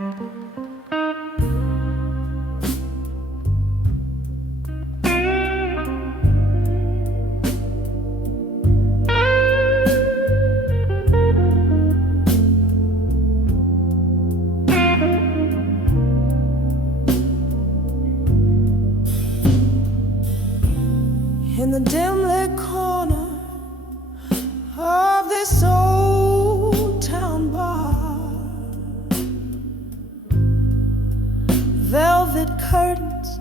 In the dim lit corner of this old town bar, velvet curtains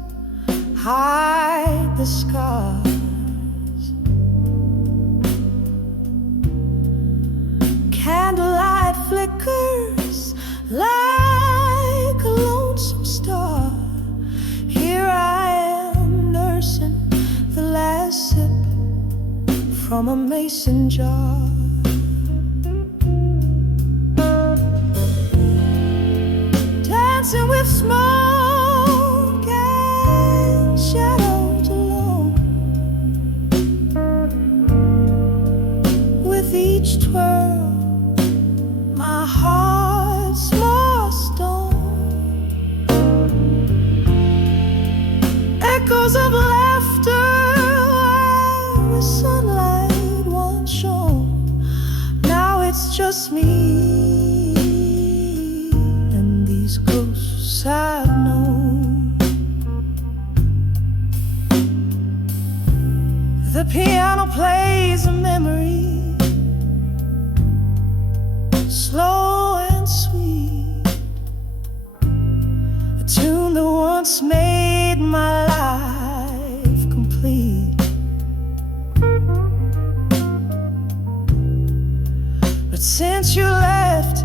hide the scars. Candlelight flickers like a lonesome star. Here I am nursing the last sip from a mason jar. Dancing with smoke and shadows alone. With each twirl, my heart's more stone. Echoes of laughter where the sunlight once shone. Now it's just me and these ghosts I've known. The piano plays a memory, slow and sweet, a tune that once made my life complete. But since you left,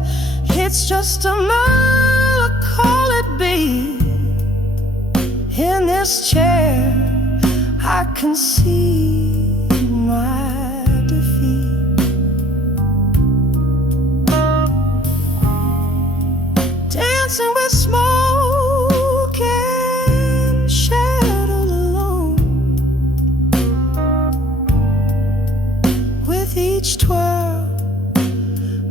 it's just a mile, call it be. In this chair, I can see my defeat. Dancing with smoke and shadow alone. With each twirl,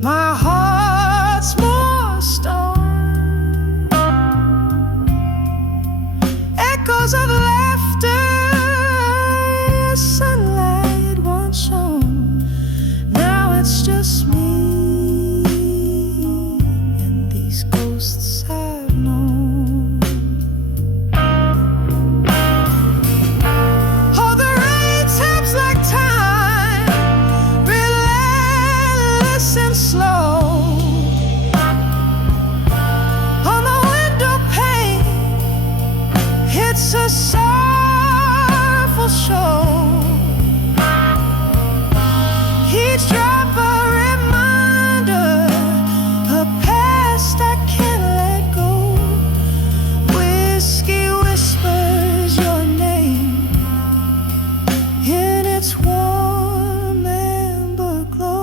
my heart's more stone. Echoes of laughter, sunlight once shone. Now it's just me and these ghosts I've known. Oh, the rain taps like time, relentless and slow. On the window pane, it's a sorrowful show. Each drop a reminder, a past I can't let go. Whiskey whispers your name in its warm amber glow.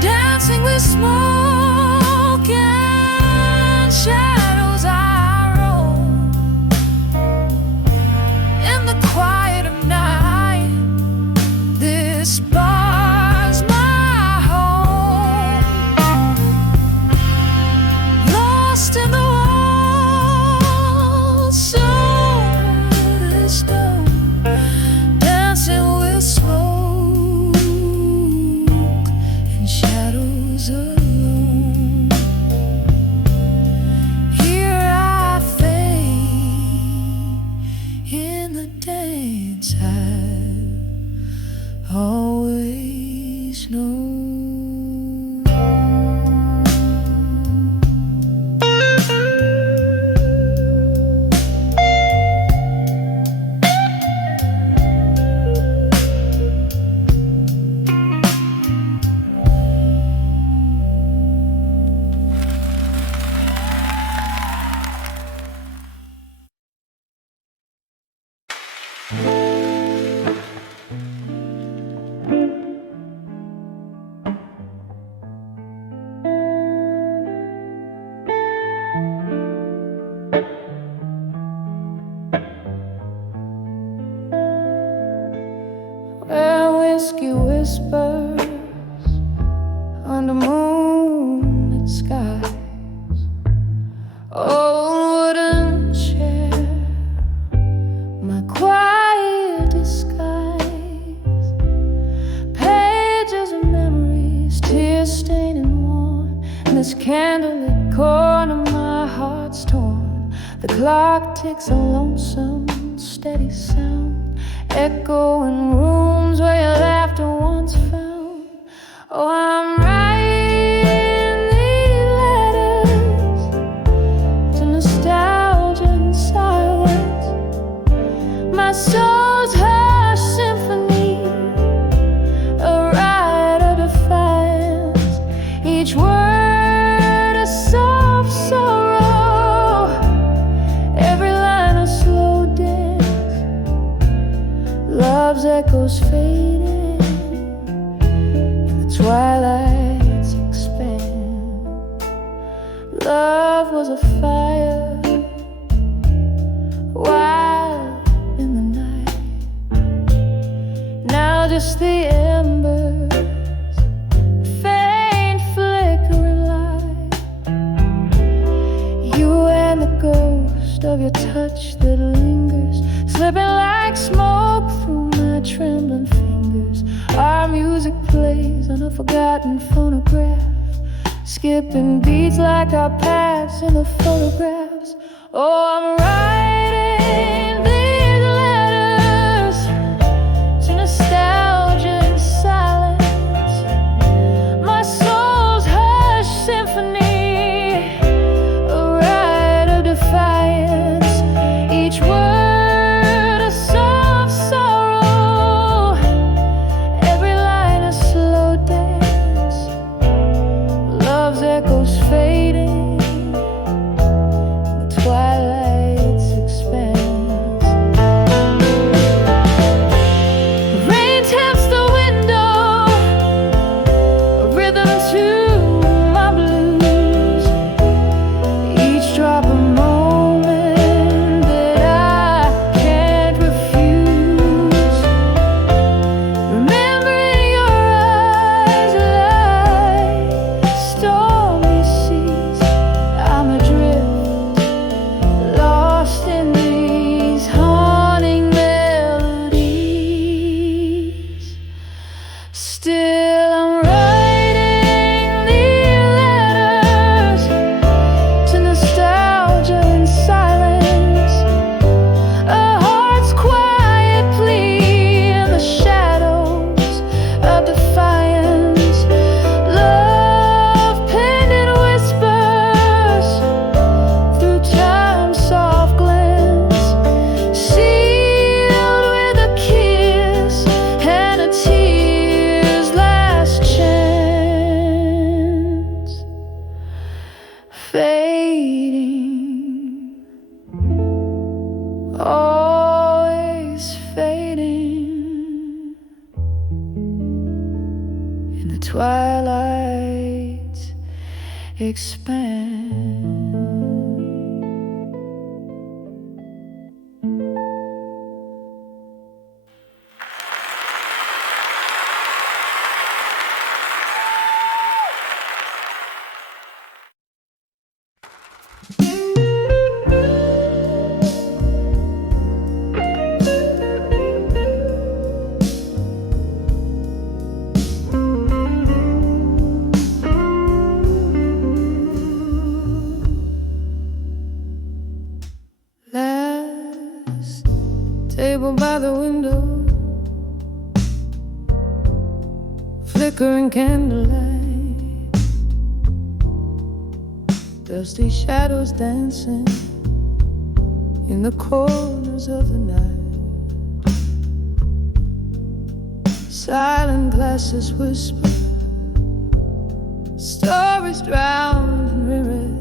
Dancing with smoke and shadows I roam. In the quiet of night, Where whiskey whispers under moonlit skies, old wooden chair, my quiet disguise, pages of memories, tears stained and worn, and this candlelit corner my heart's torn. The clock ticks a lonesome, steady sound, echo in rooms where your laughter once found. Oh, I'm writing these letters to nostalgia and silence, my soul's hushed symphony, a ride of defiance, each word a soft sorrow, every line a slow dance. Love's echoes fading, and the twilight's expand. Love was a fire, wild in the night. Now just the embers, faint flickering light. You and the ghost of your touch that lingers, slipping like smoke through my trembling fingers. Our music plays on a forgotten phonograph, skipping beats like our paths in the photographs. Oh, I'm writing these letters to nostalgia and silence, my soul's hushed symphony, a ride of defiance, each word a soft sorrow, every line a slow dance. Love's echoes fading, the twilight's expanse. Rain taps the window, a rhythm to my blues, each drop a moment that I can't refuse. Remembering your eyes like stormy seas, I'm adrift, lost in these haunting melodies. Still I'm writing these letters to nostalgia and silence, a heart's quiet plea in the shadows of defiance. Love penned in whispers through time's soft glance, sealed with a kiss and a tear's last chance. Fading, always fading, and the twilight expand. Last table by the window, flickering candlelight, dusty shadows dancing in the corners of the night. Silent glasses whisper, stories drowned in reread.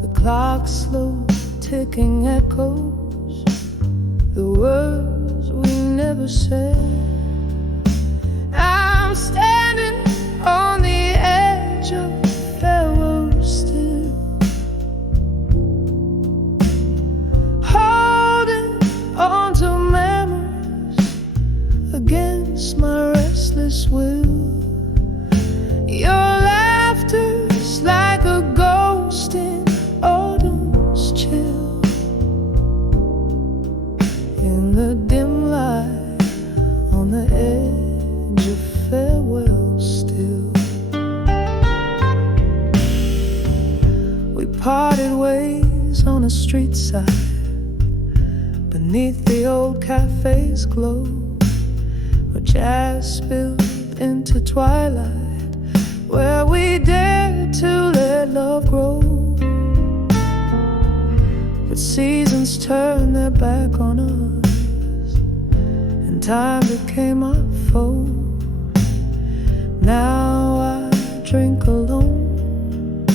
The clock's slow ticking echoes the words say. I'm standing on the edge of farewell still, holding on to memories against my restless will. Your laughter's like a ghost in autumn's chill, in the dim light on the edge of farewell still. We parted ways on a street side, beneath the old cafe's glow, where jazz spilled into twilight, where we dared to let love grow. But seasons turned their back on us, and time became our foe. Now I drink alone,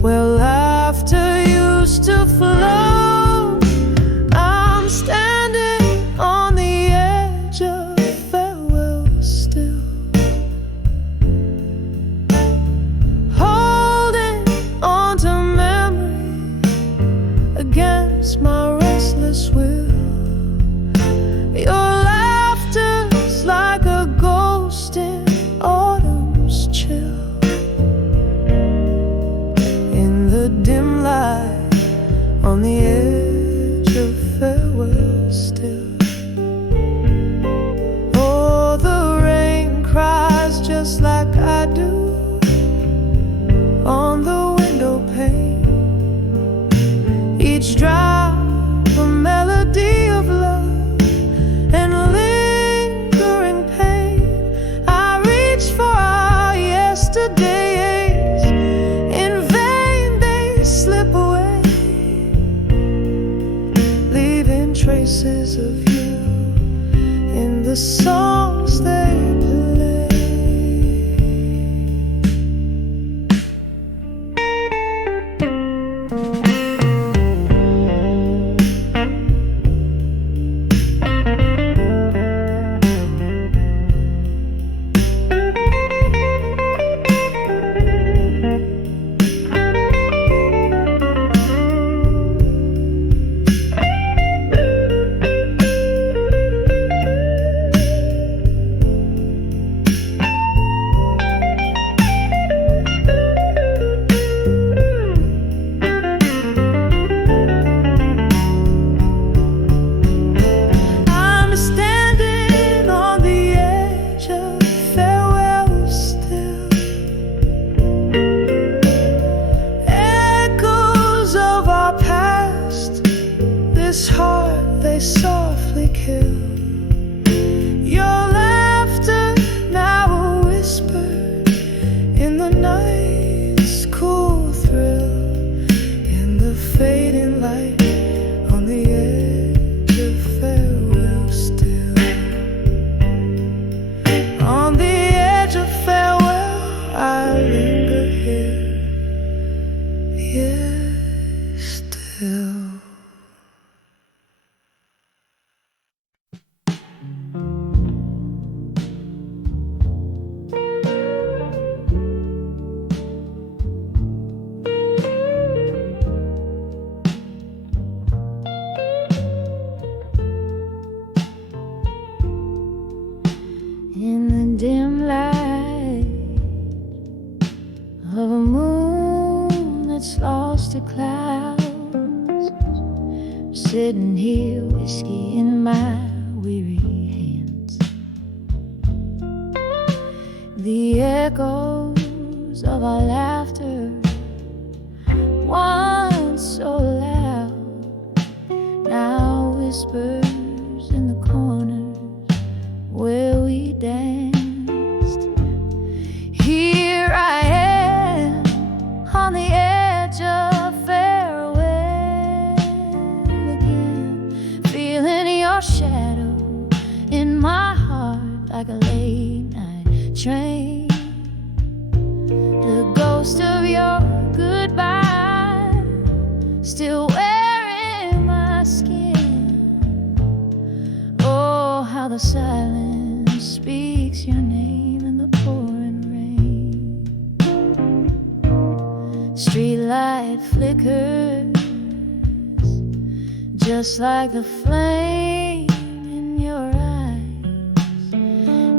where laughter used to flow. I'm standing on the edge of farewell still, holding on to memory against my restless will. Your laughter's like a ghost in autumn's chill, in the dim light on the edge of farewell still. Oh, the rain cries just like I do on the window pane, each drop a melody of love and lingering pain. I reach for our yesterdays, in vain they slip away, leaving traces of you in the songs they play. This heart they softly kill. Your laughter now a whisper in the night's cool thrill, in the fading light on the edge of farewell still. On the edge of farewell I linger here, yes, still. In the dim light of a moon that's lost to clouds, sitting here, whiskey in my weary hands. The echoes of our laughter, once so loud, now whispers in the corners where we danced. Here I am on the edge of farewell again, feeling your shadow in my heart like a late night train. The ghost of your goodbye still wearing my skin. Oh, how the silence speaks your name in the pouring rain. Streetlight flickers just like the flame in your eyes.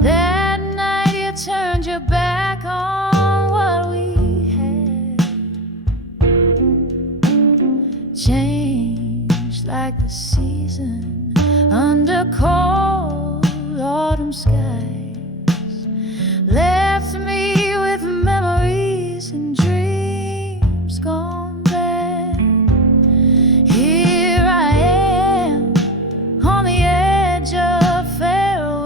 That night you turned your back on what we had. Changed like the season under cold autumn skies. Left me with memories and dreams gone bad. Here I am on the edge of farewell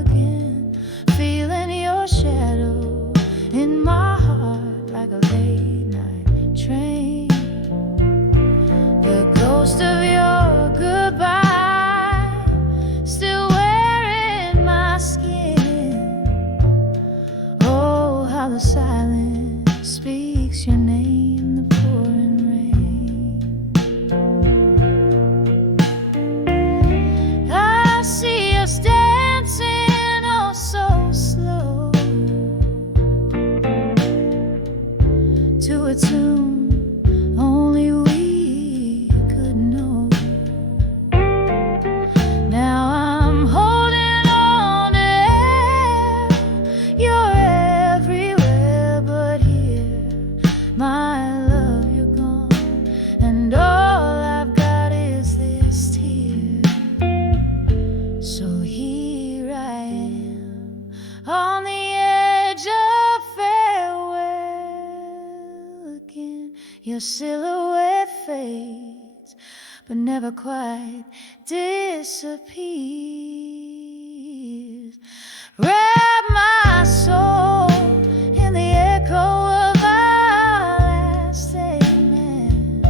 again, feeling your shadow in my heart like a late night train. The ghost of your goodbye still wearing my skin. Oh, how the silence speaks your name in the pouring rain. I see us dancing oh so slow to a tune only we could know. Now I'm holding on to air. You're everywhere but here. My love, you're gone, and all I've got is this tear. So here I am on the edge of farewell again. Your silhouette fades but never quite disappears. Wrap my soul in the echo of our last amen.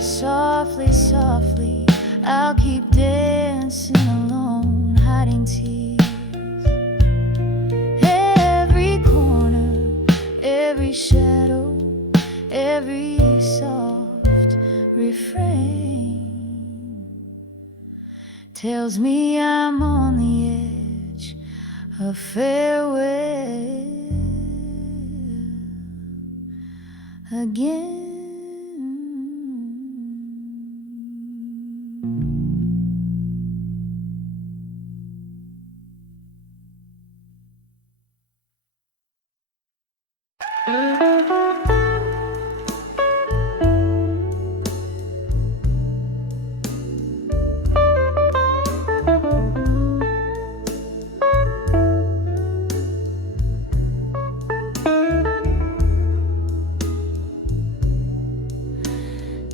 Softly, softly, I'll keep dancing alone, hiding tears. Every corner, every shadow, every soft refrain tells me I'm on the edge of farewell again.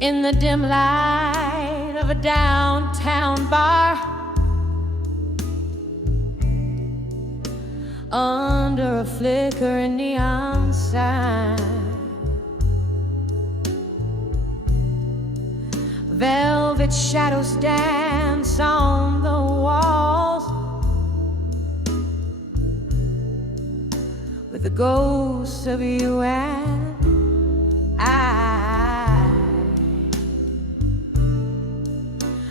In the dim light of a downtown bar, under a flickering neon sign, velvet shadows dance on the walls with the ghosts of you and I.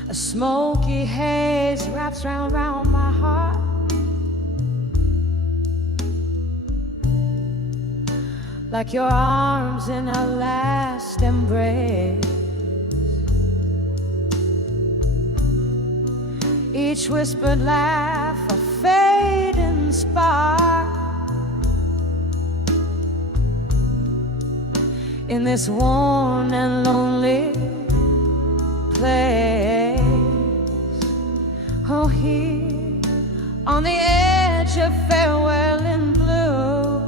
A smoky haze wraps round my heart, like your arms in a last embrace. Each whispered laugh a fading spark in this worn and lonely place. Oh, here on the edge of farewell in blue,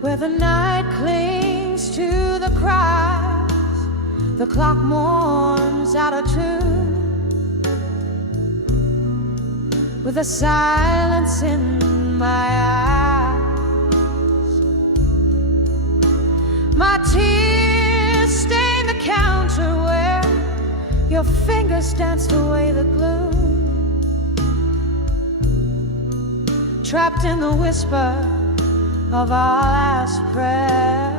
where the night clings to the cries, the clock mourns out of tune, with the silence in my eyes. My tears stain the counter where your fingers danced away the gloom, trapped in the whisper of our last prayer.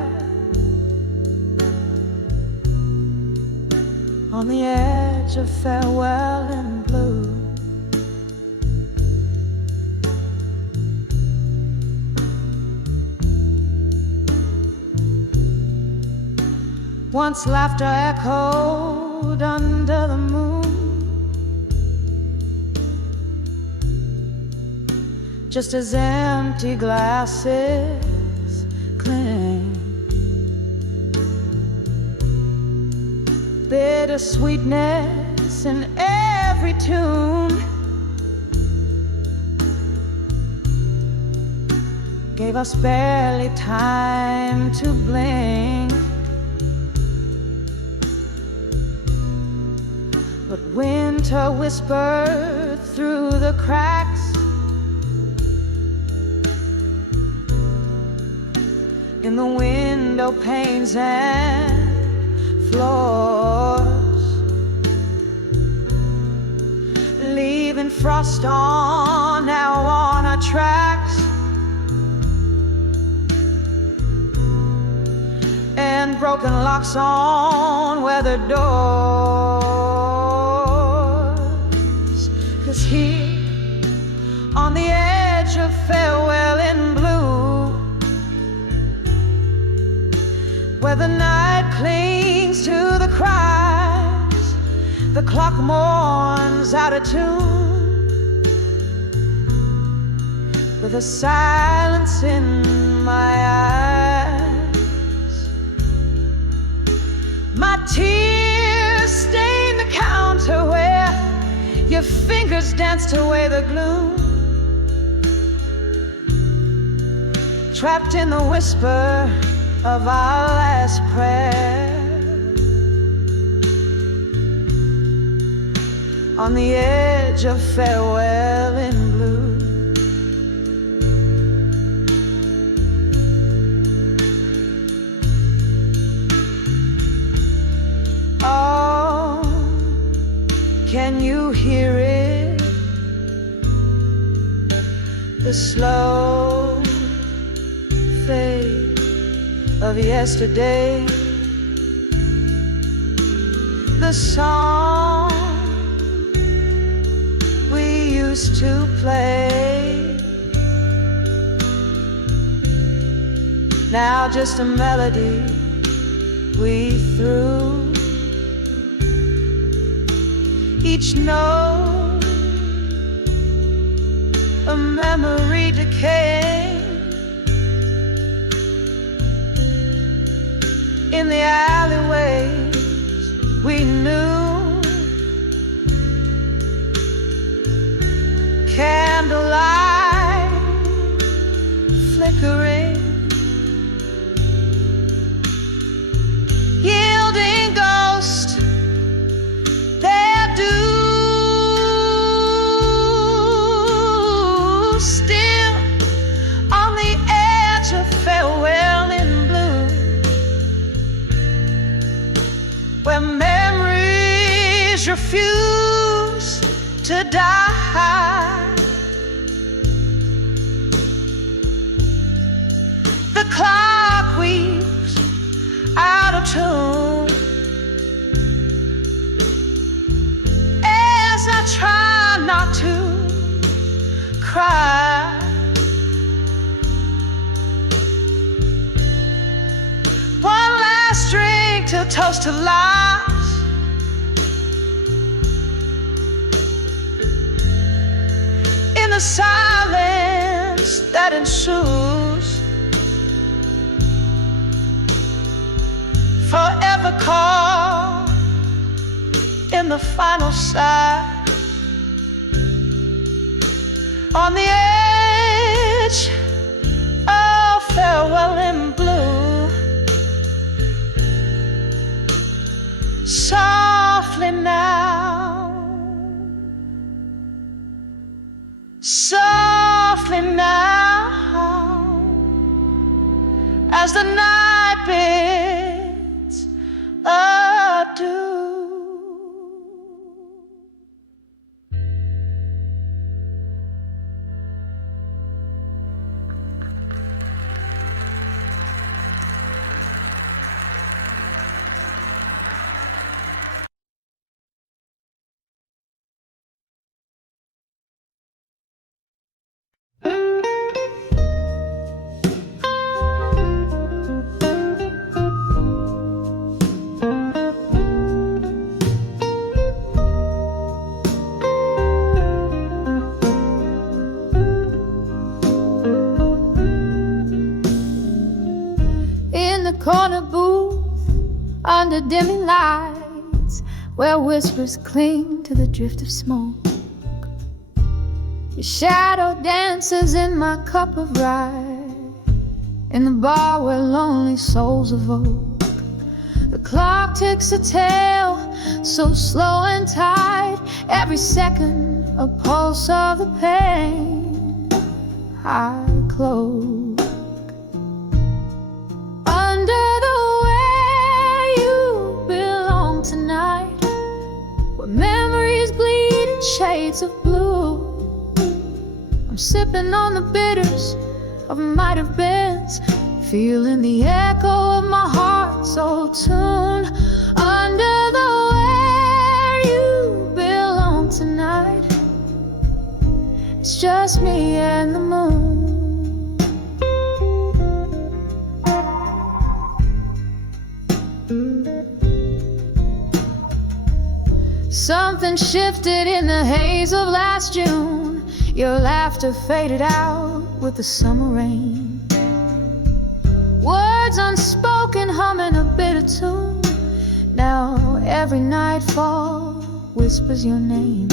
on the edge of farewell and blue. Once laughter echoed under the moon, just as empty glasses cling. Bitter sweetness in every tune gave us barely time to blink. But winter whispered through the cracks, in the window panes and floors, leaving frost on our tracks and broken locks on weathered doors. 'Cause here on the edge of farewell in blue, where the night clings to the cries, the clock mourns out of tune, with a silence in my eyes. My tears stain the counter where your fingers danced away the gloom, trapped in the whisper of our last prayer, on the edge of farewell in blue. Oh, can you hear it? The slow fade of yesterday, the song we used to play, now just a melody we threw. Each note a memory decaying in the alleyways we knew. Candlelight flickering, yielding ghosts their due. Still on the edge of farewell in blue, where memories refuse to die. The clock weaves out of tune as I try not to cry. One last drink to toast to life, in the silence that ensues, forever caught in the final sigh, on the edge of farewell in blue. Softly now, softly now, as the night bids adieu. under dimming lights, where whispers cling to the drift of smoke. Your shadow dances in my cup of rye, in the bar where lonely souls evoke. The clock ticks a tale, so slow and tight, every second a pulse of the pain I cloak. Under the way you belong tonight, where memories bleed in shades of blue, I'm sipping on the bitters of might have beens, feeling the echo of my heart's old tune. Under the where you belong tonight, it's just me and the moon. Something shifted in the haze of last June. Your laughter faded out with the summer rain. Words unspoken humming a bitter tune. Now every nightfall whispers your name.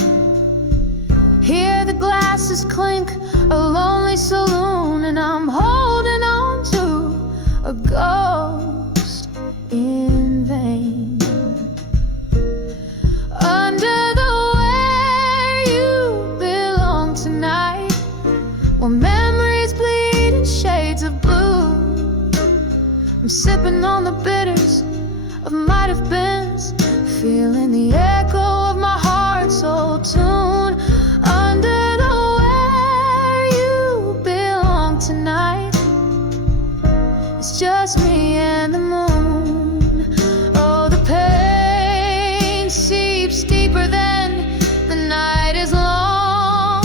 Hear the glasses clink, a lonely saloon, and I'm holding on to a ghost in vain. Under the where you belong tonight, where memories bleed in shades of blue, I'm sipping on the bitters of might have beens, feeling the echo of my heart's old tune. Under the where you belong tonight, it's just me and the moon. Oh, the pain seeps deeper than the night is long.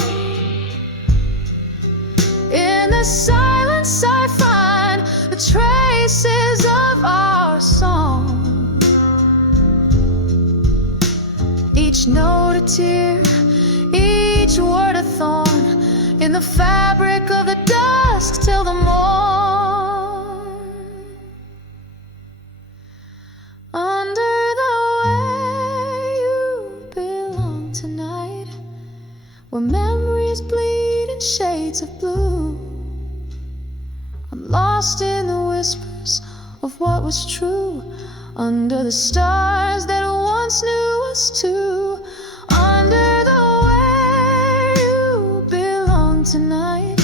In the silence I find the traces of our song. Each note a tear, each word a thorn, in the fabric of the dusk till the morn. Under the way you belong tonight, where memories bleed in shades of blue, I'm lost in the whispers of what was true, under the stars that once knew us two. Under the way you belong tonight,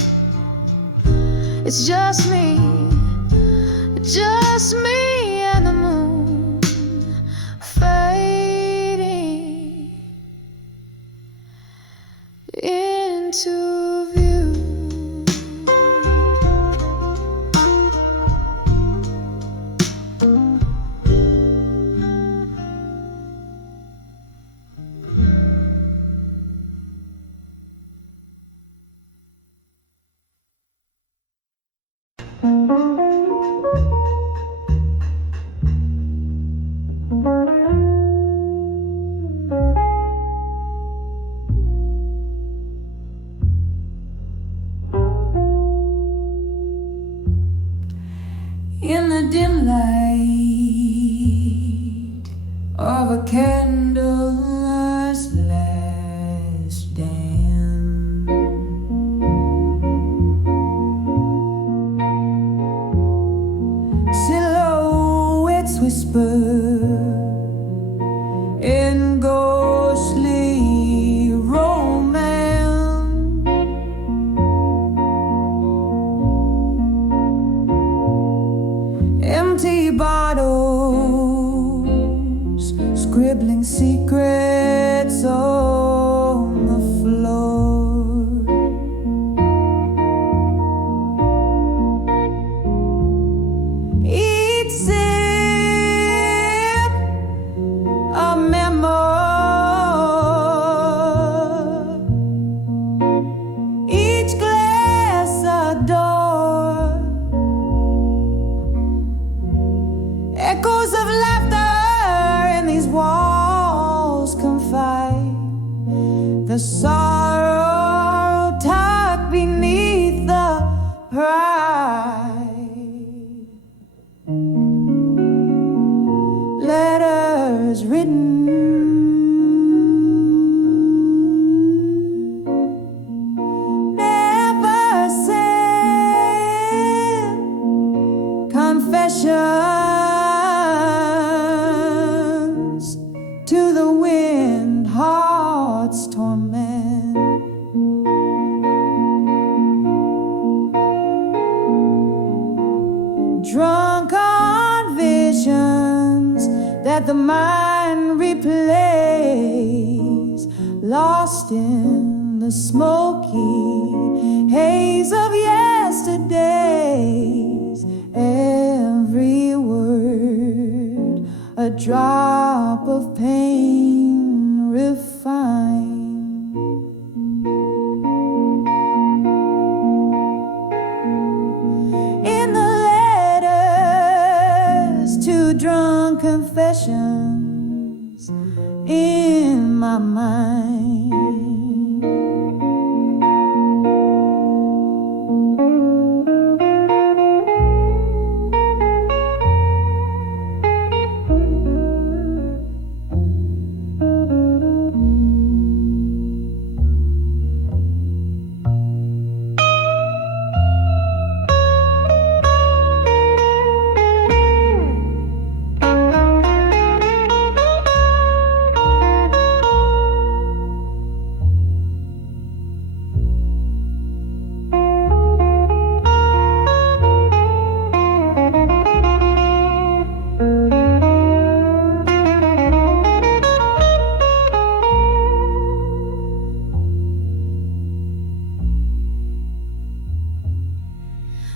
it's just me and the moon fading into view. In the dim light of a candlelight's last dance, silhouettes whisper in ghostly romance. Empty bottles, scribbling secrets on the floor. Each sip a memory, each glass a door. Echoes of laughter in these walls confide the sorrow tucked beneath the pride. Let the mind replays, lost in the smoky haze of yesterdays. Every word a drop of pain refined. In the letters to drunk confessions in my mind.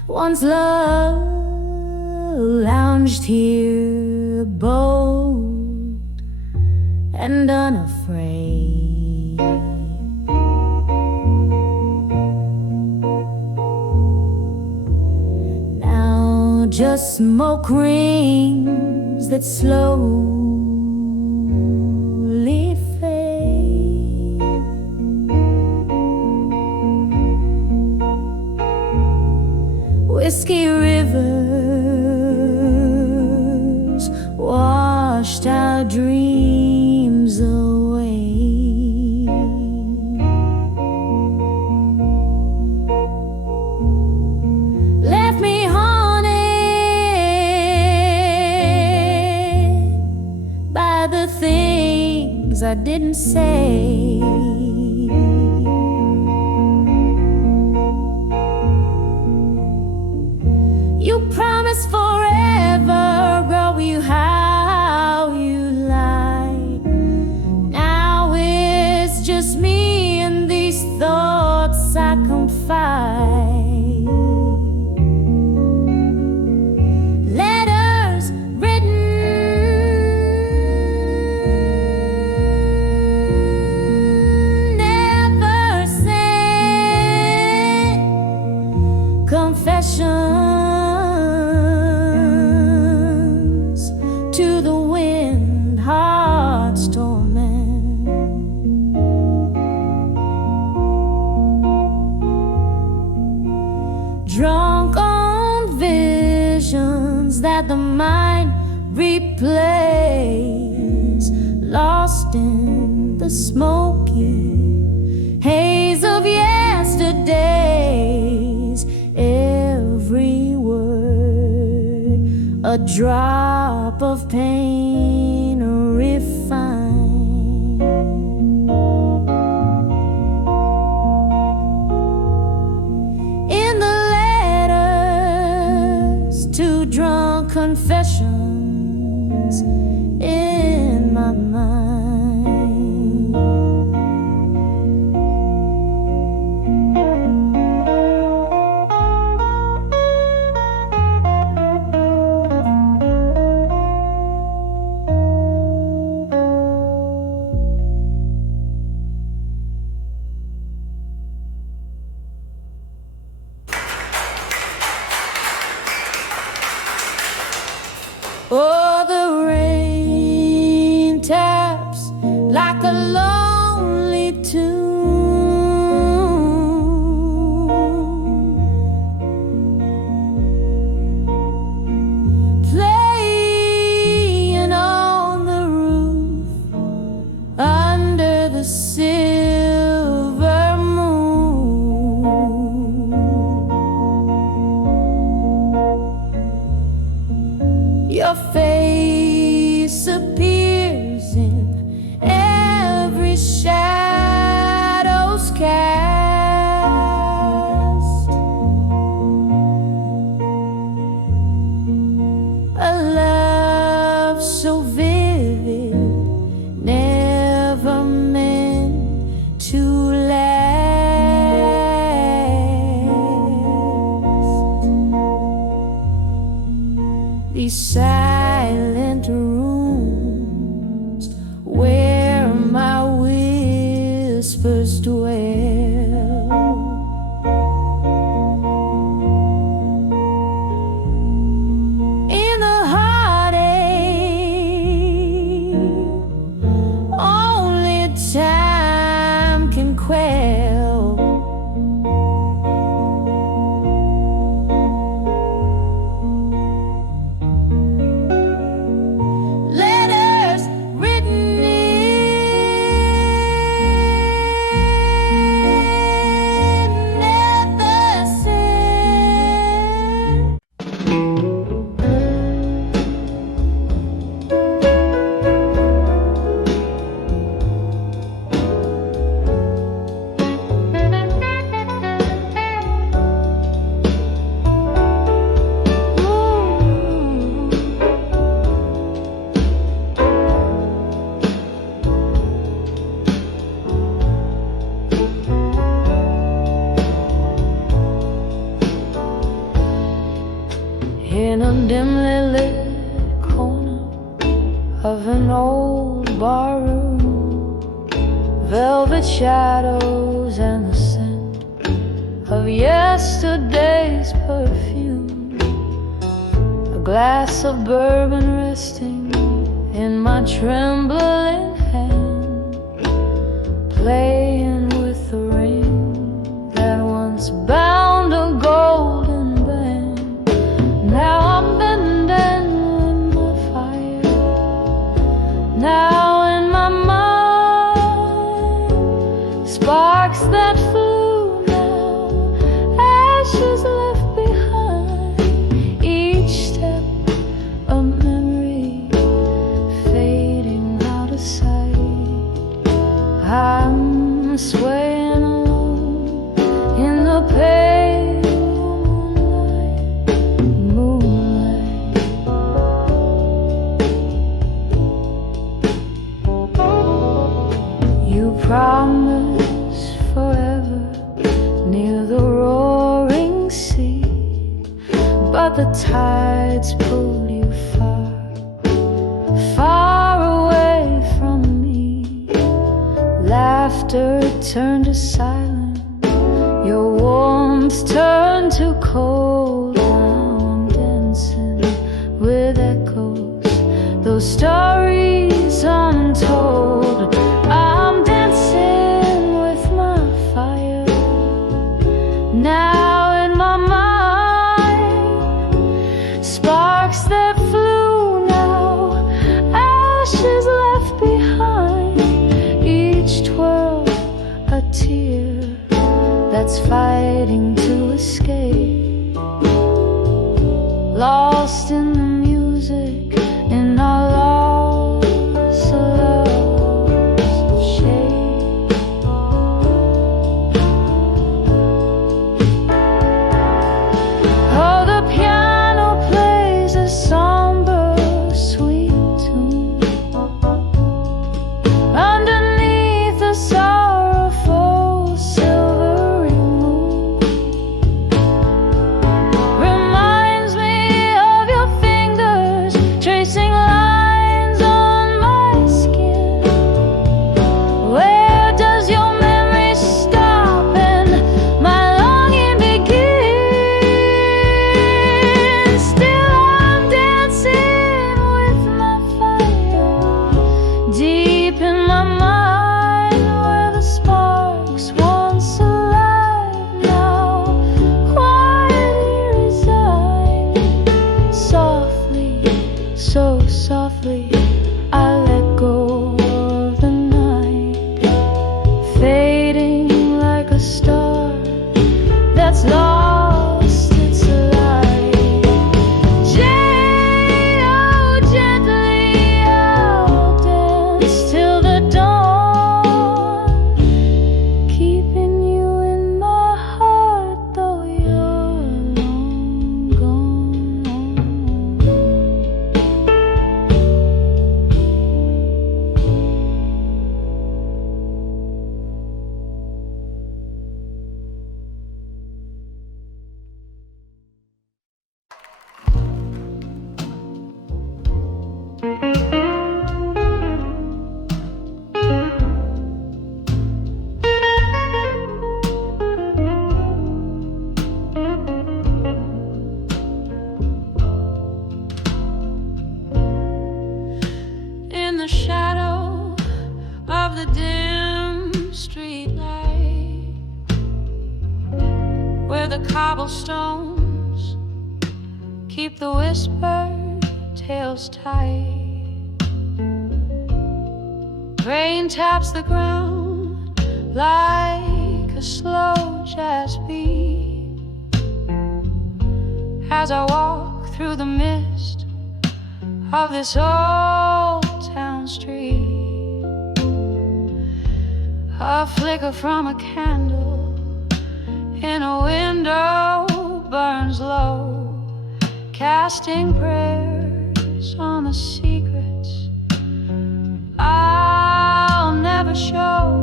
Once love lounged here bold and unafraid. Now just smoke rings that slowly fade. Whiskey rivers washed our dreams away. Left me haunted by the things I didn't say. You promised forever, grow you how you like. Now it's just me and these thoughts I confide. Letters written, never sent. Confession to the wind, heart's torment. Drunk on visions that the mind replays, lost in the smoky haze of yesterdays. Every word a drop of pain refined. In the letters to drunk confessions in my mind. Oh, the rain taps like a lonely tune, playing on the roof under the silver moon. Your face appears in every shadow's cast. A love so vivid dimly lit corner of an old barroom, velvet shadows and the scent of yesterday's perfume, a glass of bourbon resting in my trembling hand, playing with the ring that once bound a golden band. Now I'm bending in the fire, now in my mind, sparks that flew, now ashes left behind, each step a memory fading out of sight. I'm swaying alone in the pale moonlight. You promised forever near the roaring sea, but the tides pulled you far, far away from me. Laughter turned to silence, your warmth turned to cold. Now I'm dancing with echoes, those stories untold. I'm dancing with my fire, now in my mind, sparks that flew, now ashes left behind, each twirl a tear that's fighting to escape, lost in the music, in our lost loves of shade. Oh, the piano plays a somber, sweet tune underneath the sorrowful silvery moon. Reminds me of your fingers tracing lines on my skin. Where does your memory stop and my longing begin? Still I'm dancing with my fire, deep in my mind, where the sparks once alive now quietly reside. Softly, so softly, I let go of the night, fading like a star that's lost its light. Oh, gently I'll dance till the dawn, keeping you in my heart though you're long gone. In the shadow of the dim street light, where the cobblestones keep the whispered tales tight, rain taps the ground like a slow jazz beat as I walk through the mist of this old town street. A flicker from a candle in a window burns low, casting prayers on the secrets I'll never show.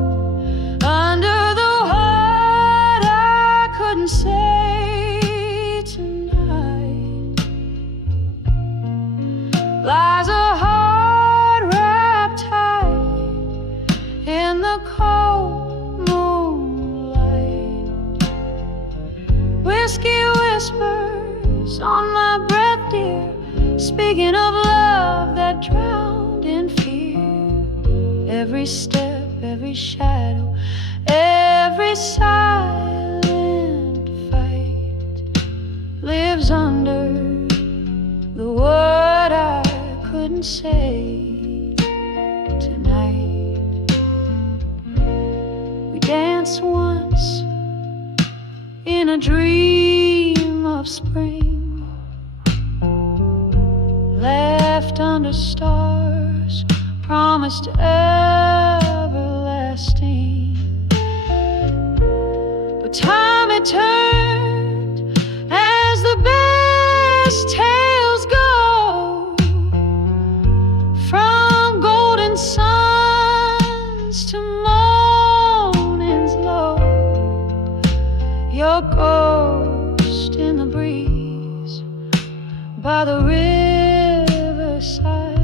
Under the hood I couldn't say tonight. the cold moonlight. Whiskey whispers on my breath, dear, speaking of love that drowned in fear. Every step, every shadow, every silent fight lives under the word I couldn't say tonight. We danced once in a dream of spring, left under stars, promised everlasting. But time it turned, as the best tales go, from golden suns to mornings low. Your ghost in the breeze by the riverside,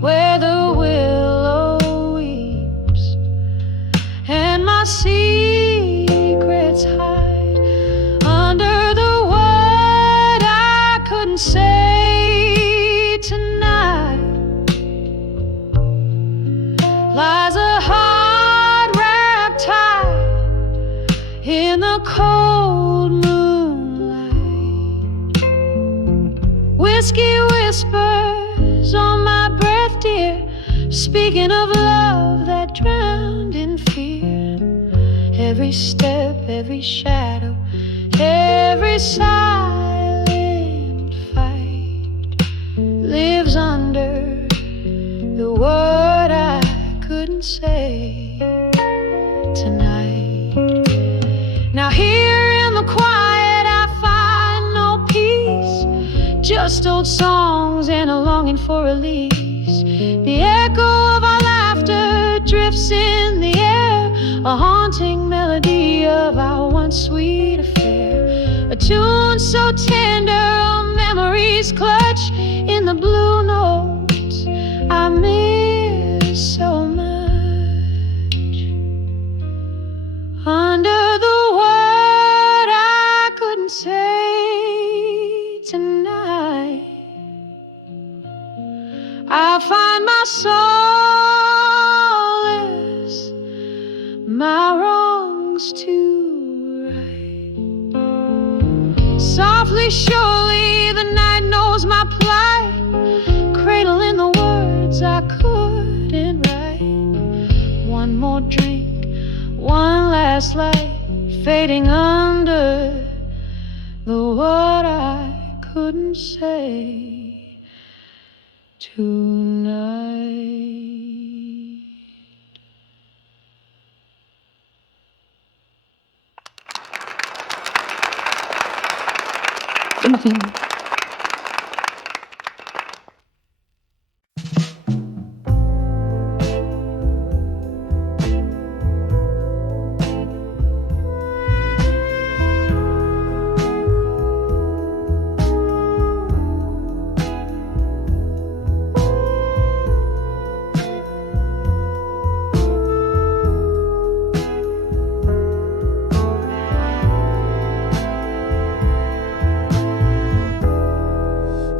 where the willow weeps and my secrets hide under the word I couldn't say tonight. Lies a heart wrapped tight in the cold moonlight. Whiskey whispers on my breath, dear, speaking of love that drowned in fear. Every step, every shadow, every silent fight lives under the word I couldn't say tonight. Now here in the quiet I find no peace, just old songs and a longing for release. The echo of our laughter drifts in the air, a haunting melody of our once sweet affair. A tune so tender, our memories clutch in the blue notes I miss so much. Under the word I couldn't say tonight, I find my solace, my wrongs to right. Softly, surely, the night knows my plight, cradling the words I couldn't write. One more drink, one last light, fading under the word I couldn't say tonight. Thank you.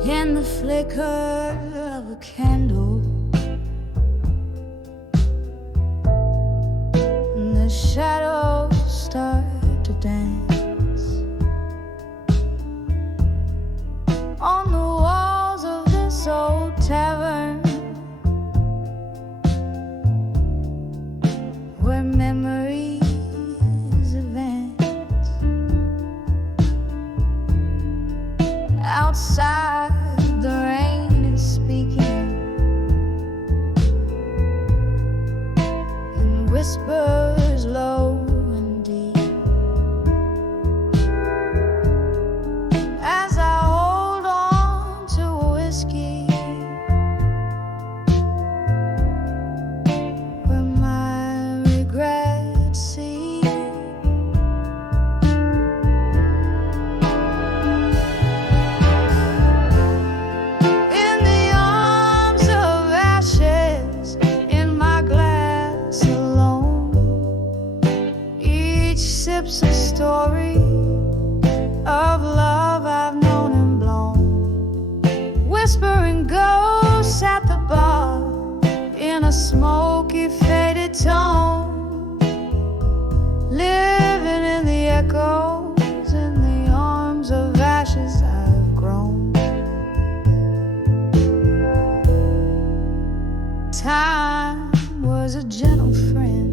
In the flicker of a candle, and the shadows start to dance on the walls of this old tavern, where memories advance. Outside the rain is speaking and whispers low and deep, as I hold on to a whiskey where my regrets see. In the arms of ashes, in my glass gentle friend,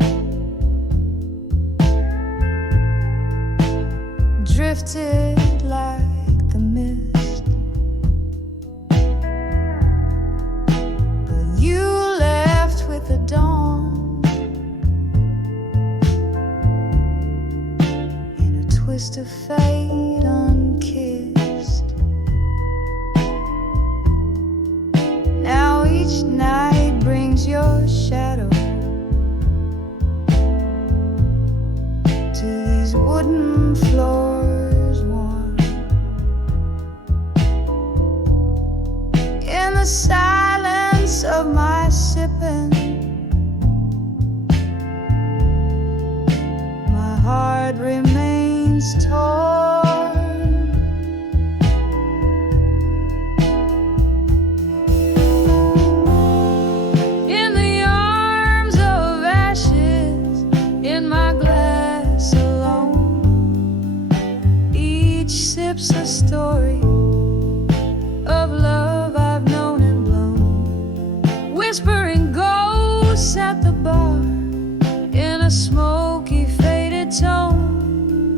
drifted like the mist. But you left with the dawn in a twist of fate unkissed. Now each night brings your shadow to these wooden floors warm. In the silence of my sipping, my heart remains torn. In the arms of ashes, in my glass alone, each sips a story of love I've known and blown. Whispering ghosts at the bar in a smoky, faded tone,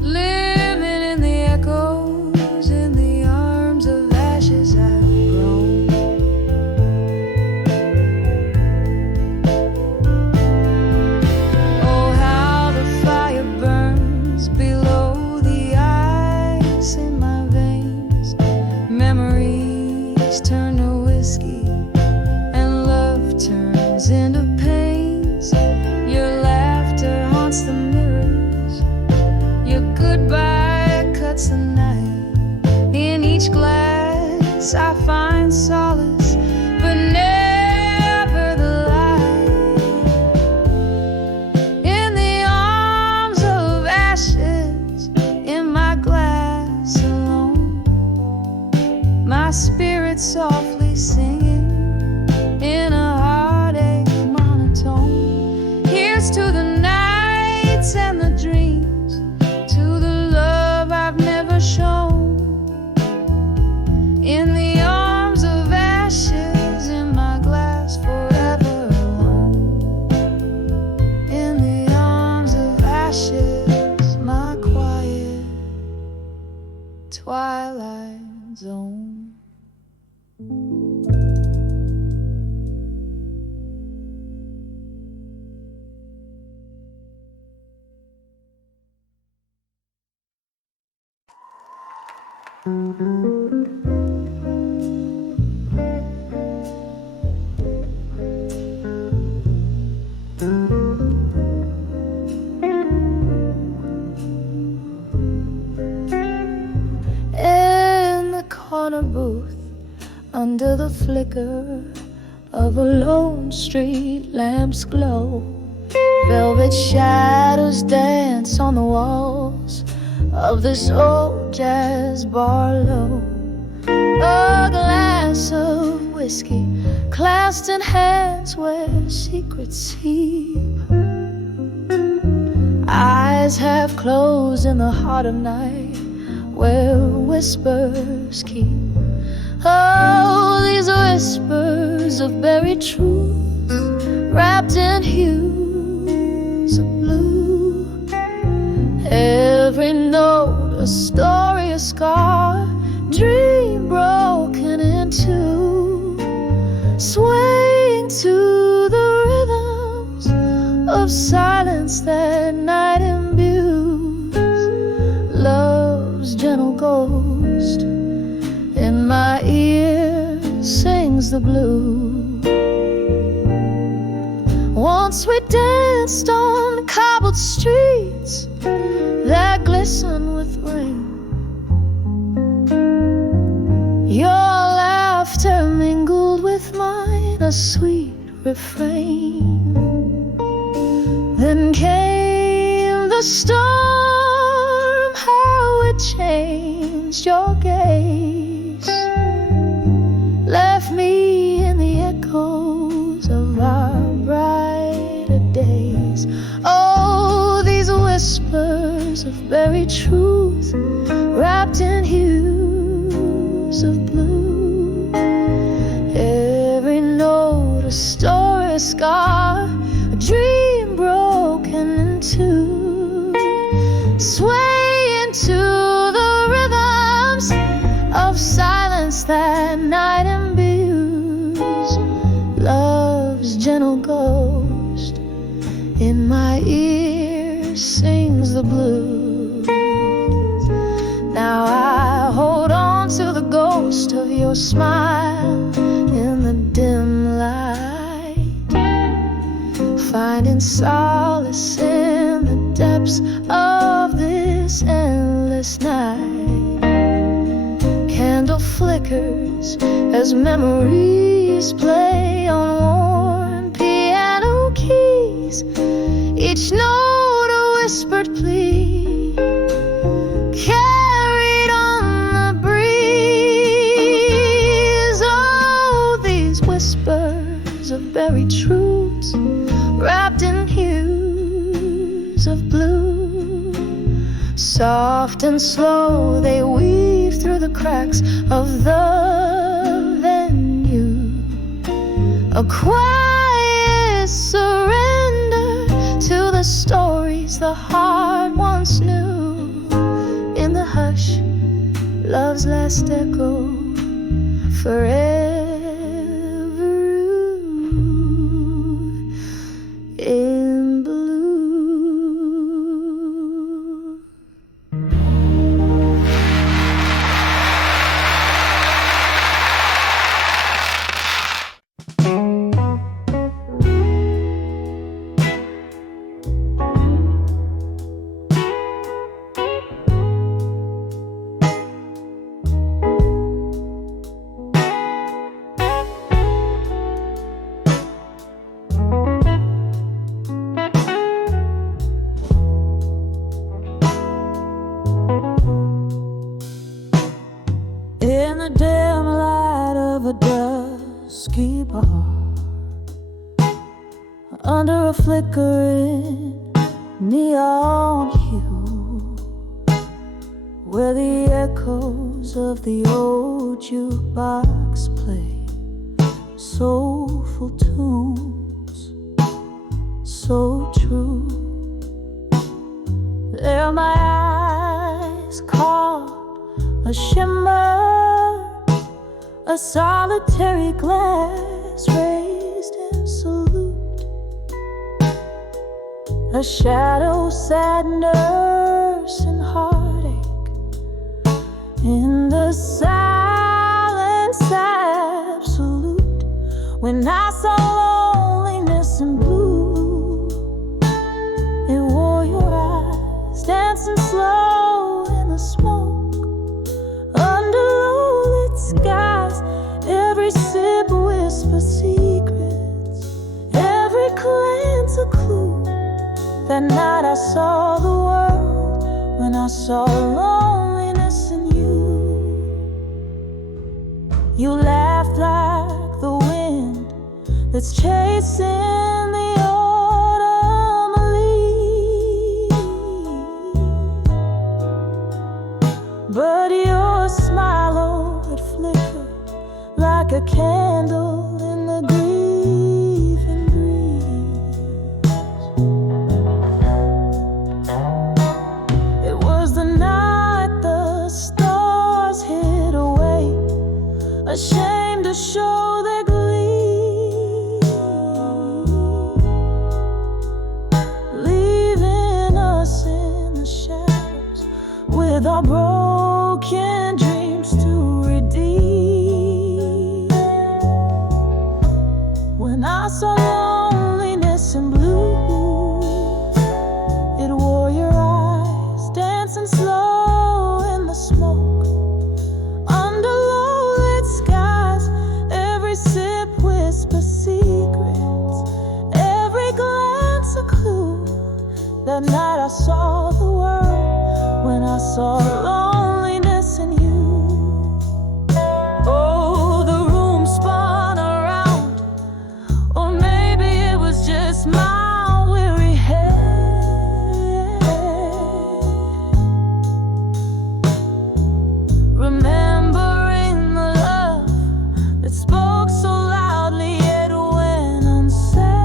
living in the echoes, in the arms of ashes I've grown. Oh, how the fire burns below the ice in my veins. Memories turn to whiskey and love turns into pains. Your laughter haunts the mirrors, your goodbye cuts the night. In each glass I find solace, but never the light. In the arms of ashes, in my glass alone, my spirit softly singing in a heartache monotone. Here's to the nights and the dreams, to the love I've never shown. In the arms of ashes, in my glass forever alone. In the arms of ashes, my quiet twilight zone. In the corner booth, under the flicker of a lone street lamp's glow, velvet shadows dance on the walls of this old jazz bar low. A glass of whiskey clasped in hands where secrets sleep, eyes half closed in the heart of night where whispers keep. Oh, these whispers of buried truth, wrapped in hues of blue. Every note a story, a scar, dream broken in two, swaying to the rhythms of silence that night imbues. Love's gentle ghost in my ear sings the blue. Once we danced on cobbled streets that glisten with rain. Your laughter mingled with mine, a sweet refrain. Then came the storm, how it changed your gaze, left me in the echoes of our brighter days. Oh, these whispers of buried truth, wrapped in hues of blue. Every note a story, a scar, a dream broken in two, sway into the rhythms of silence that night imbues. Love's gentle ghost in my ear sings the blues. Now I hold on to the ghost of your smile in the dim light, finding solace in the depths of this endless night. Candle flickers as memories play on worn piano keys, each note a whispered plea, carried on the breeze. Oh, these whispers of buried truths, wrapped in hues of blue. Soft and slow they weave through the cracks of the venue, a quiet surrender to the stories the heart once knew. In the hush, love's last echo, forever in blue. In the dim light of a dusky bar, under a flickering neon hue, where the echoes of the old jukebox play soulful tunes, so true. There my eyes caught a shimmer, a solitary glass raised in salute, a shadow sad nurse and heartache in the silence absolute. When I saw loneliness and blue, it wore your eyes, dancing slow in the smoke under low-lit skies. Every sip whispers secrets, every glance a clue. That night I saw the world when I saw loneliness in you. You laughed like the wind that's chasing the autumn leaves, but your smile, oh, it flickered like a candle in the grieving breeze. It was the night the stars hid away, ashamed to show their glee, leaving us in the shadows with our broken dreams to redeem. When I saw loneliness in blue, it wore your eyes, dancing slow in the smoke under low-lit skies. Every sip whispers secrets, every glance a clue. That night I saw the world when I saw loneliness in you. Oh, the room spun around, or maybe it was just my weary head, remembering the love that spoke so loudly yet went unsaid.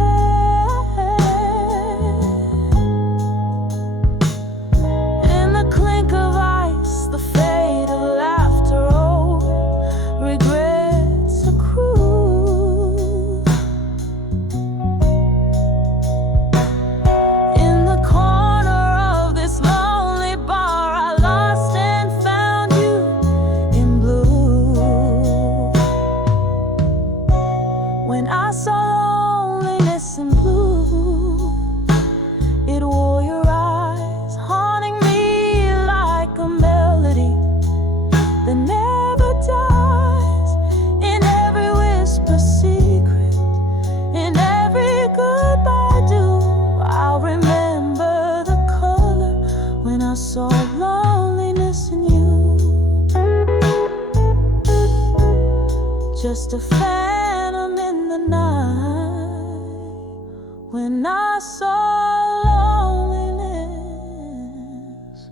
when I saw loneliness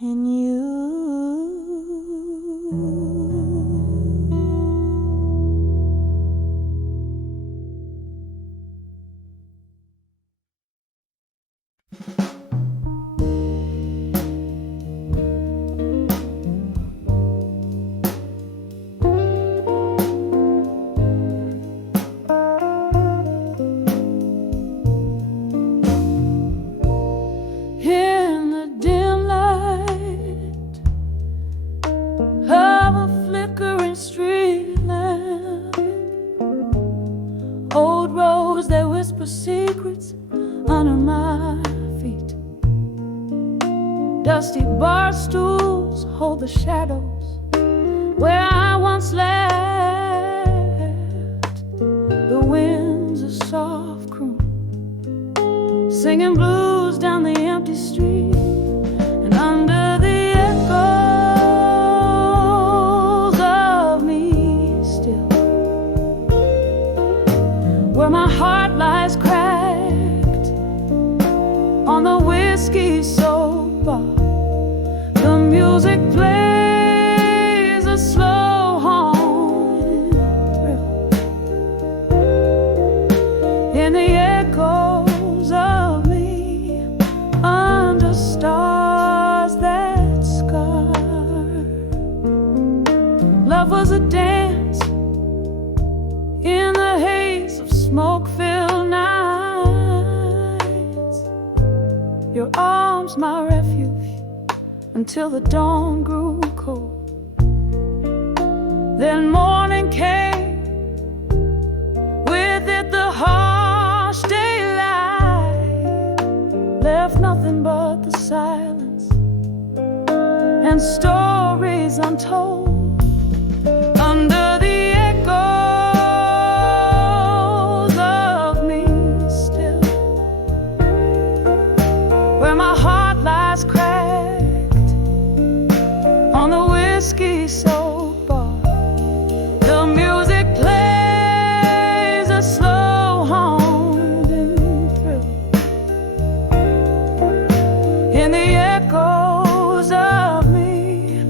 in you. Secrets under my feet. Dusty bar stools hold the shadows where I once left. The wind's a soft croon, singing blues down the empty street, and under the echoes of me still, where my heart lies cracked on the whiskey soap bar. The music plays a slow haunting thrill in the echoes of me, under stars that scar. Love was a dance in the haze of smoke-filled nights. Your arms my refuge until the dawn grew cold. Then morning came, with it the harsh daylight, left nothing but the silence and stories untold. Under the echoes of me still, where my heart lies cracked on the whiskey soap bar. The music plays a slow haunting thrill in the echoes of me,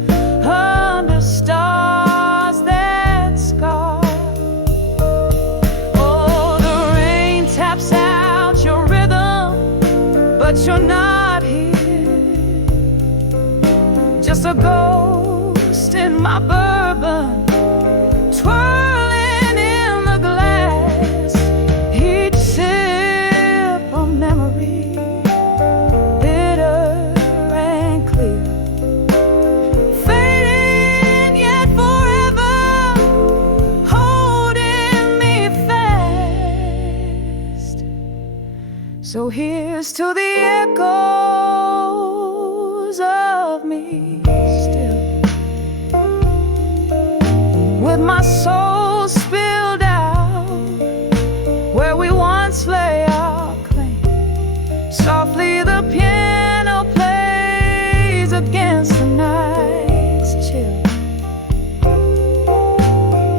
under stars that scar. Oh, the rain taps out your rhythm, but you're not here. Just a ghost in my bourbon, twirling in the glass. Each sip a memory, bitter and clear, fading yet forever, holding me fast. So here's to the echoes of me still, with my soul spilled out where we once lay our claim. Softly the piano plays against the night's chill,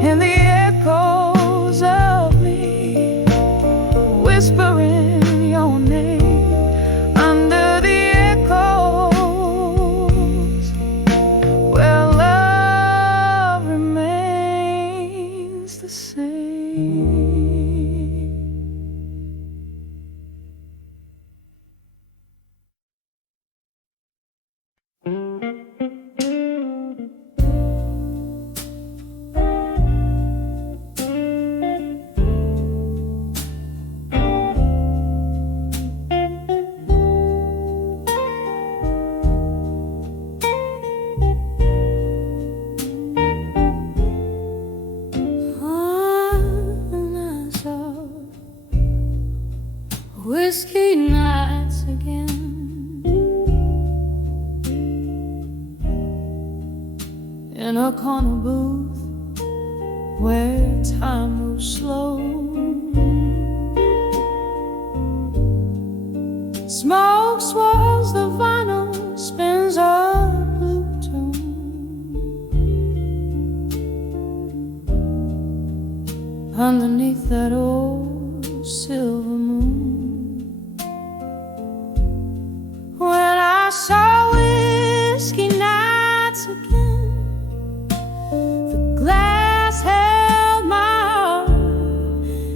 in the echoes of me, whispering your name. Under the echoes, where love remains the same. Whiskey nights again, in a corner booth where time moves slow. Smoke swirls the vinyl, spins a blue tune underneath that old silver moon. saw whiskey nights again, the glass held my heart,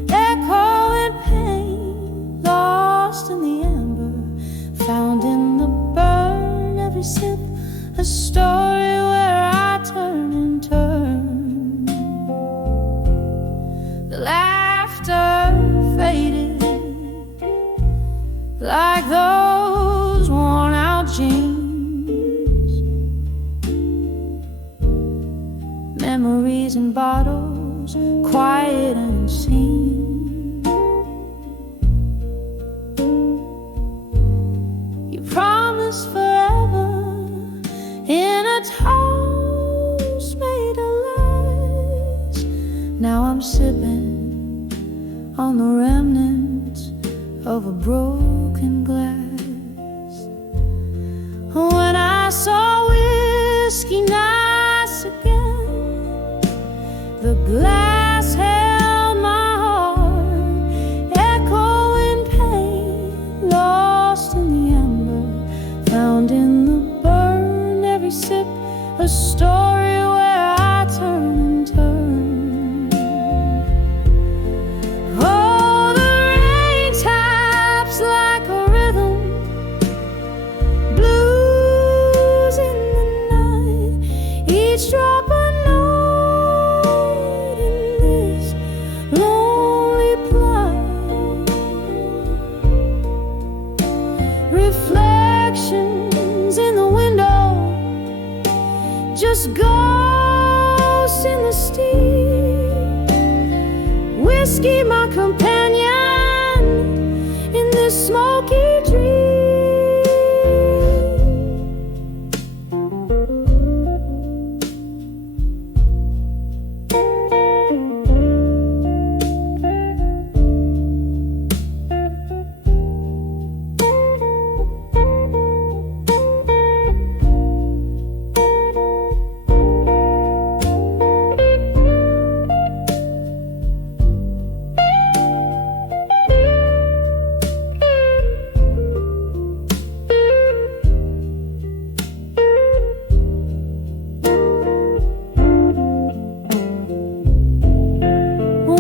echoing pain, lost in the amber, found in the burn, every sip a story where I turn and turn. The laughter faded like those worn out jeans, memories in bottles, quiet and unseen. You promised forever in a toast made of lies. Now I'm sipping on the remnants of a broken glass. When I saw whiskey nights again, the glass held my heart, echoing pain, lost in the amber, found in the burn, every sip a story where I turn and turn. Oh, the rain taps like a rhythm, blues in the night, each drop a note in this lonely plight. Reflections in the window, just ghosts in the street. Whiskey my companion in this smoky dream.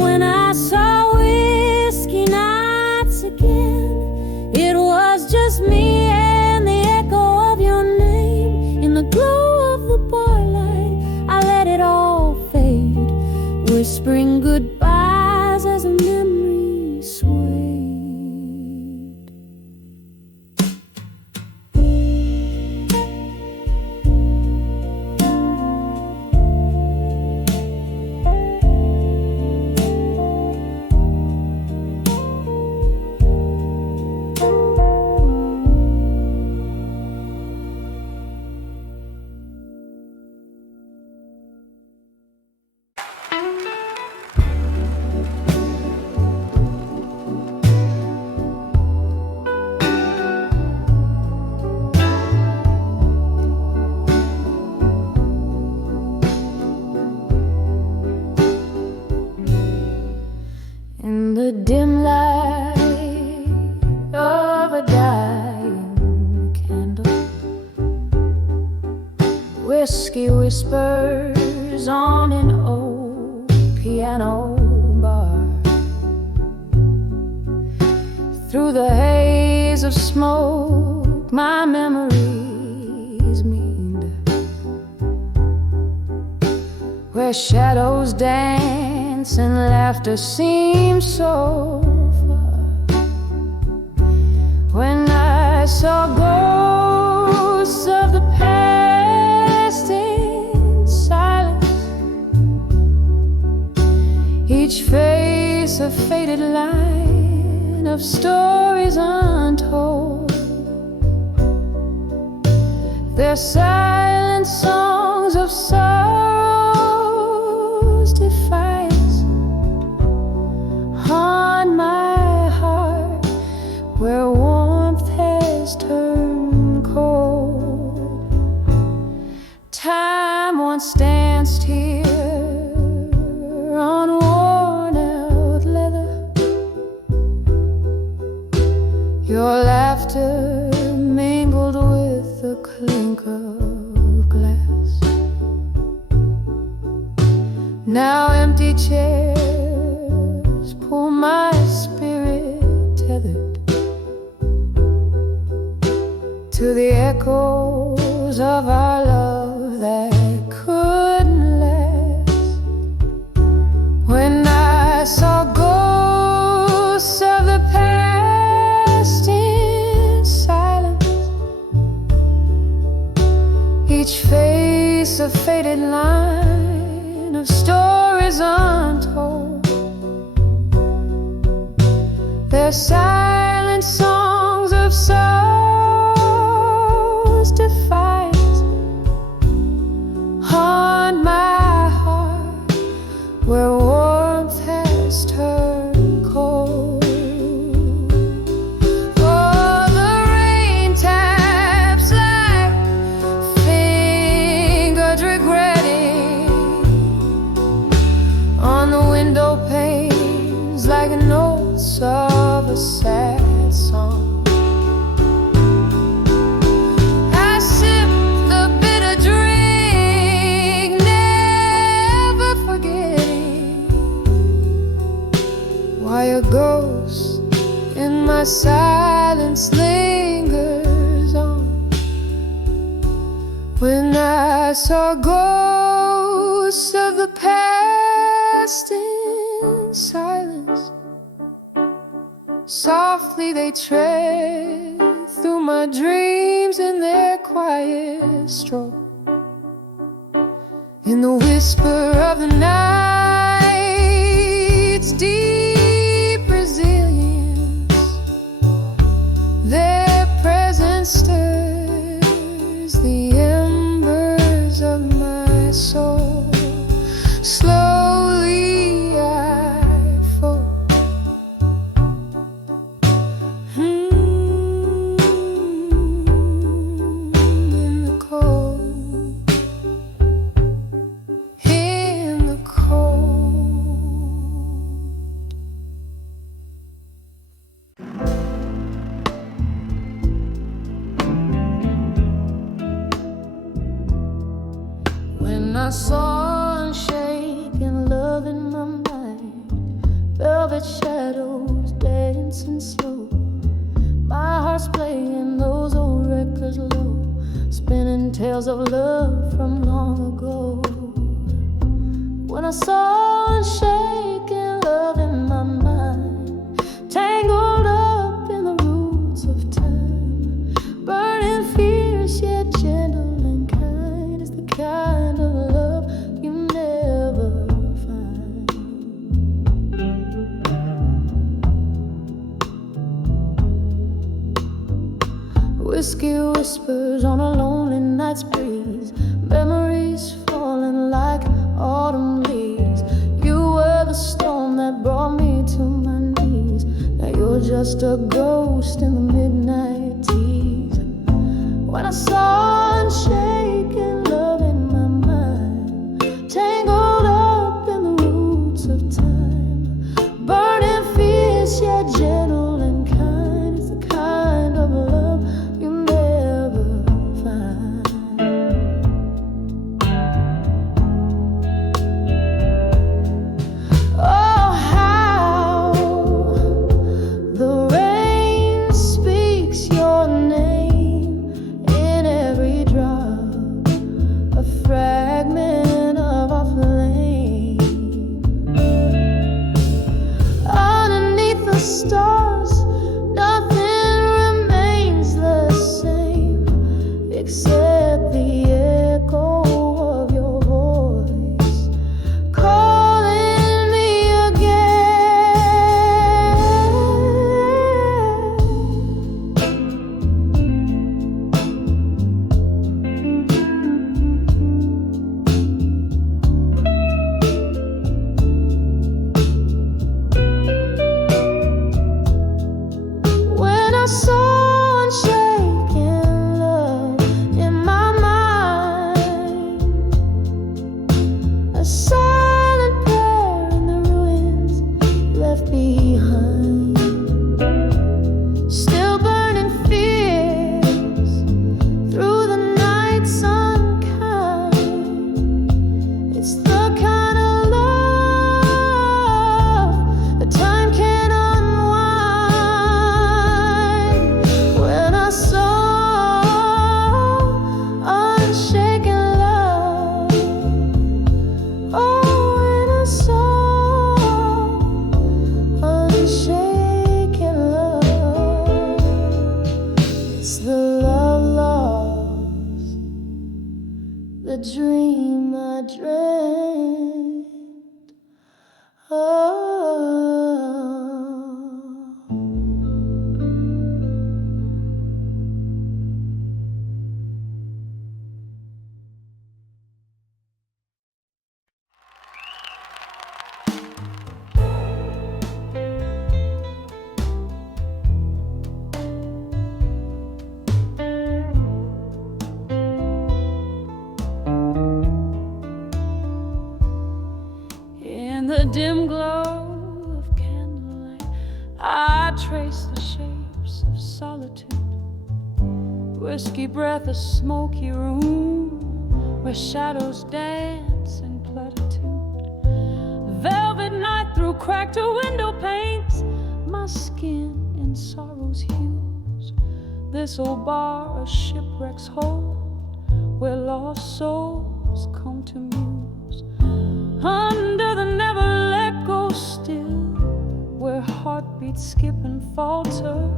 When I saw whiskey nights again, it was just me and the echo of your name. In the glow of the bar light, I let it all fade, whispering goodbyes as a memory swayed. In the dim light of a dying candle, whiskey whispers on an old piano bar. Through the haze of smoke, my memories meander, where shadows dance and laughter seems so far. When I saw ghosts of the past in silence, each face a faded line of stories untold. Their silent songs of sorrow's defiance haunt my heart, where warmth has turned cold. Time once danced here on worn out leather. Your laughter mingled with the clink of glass. Now empty chairs pull my spirit tethered to the echoes of our love that couldn't last. When I saw ghosts of the past in silence, each face a faded line of stories untold, their silent songs of sorrow's defiance haunt my heart where warmth has turned cold. Oh, the rain taps like fingers regretting on the window panes like notes of a sad song. I sip the bitter drink, never forgetting why a ghost in my silence lingers on. When I saw ghosts of the past in silence, softly they tread through my dreams in their quiet stroll. In the whisper of the night's deep resilience, their presence stirs the embers of my soul. Slowly I fall in the cold, in the cold. When I saw unshaken love in my mind, velvet shadows dancing slow, my heart's playing those old records low, spinning tales of love from long ago. When I saw unshaken love in my mind, tangled up in the roots of time, burning fierce yet gentle and kind, is the kind of love you never find. Whiskey whispers on a lonely night's breeze, memories falling like autumn leaves. You were the storm that brought me to my knees. Now you're just a ghost in the midnight tease. When I saw unshaken love in my mind, tangled up in the roots of time, burning fierce yet gentle and kind, is the kind of love you never find. Oh, how the rain speaks your name in every dim glow of candlelight, I trace the shapes of solitude. Whiskey breath, a smoky room where shadows dance in platitude. Velvet night through cracked window panes, my skin in sorrow's hues. This old bar, a shipwreck's hold, where lost souls come to muse. Under the never let go still, where heartbeats skip and falter.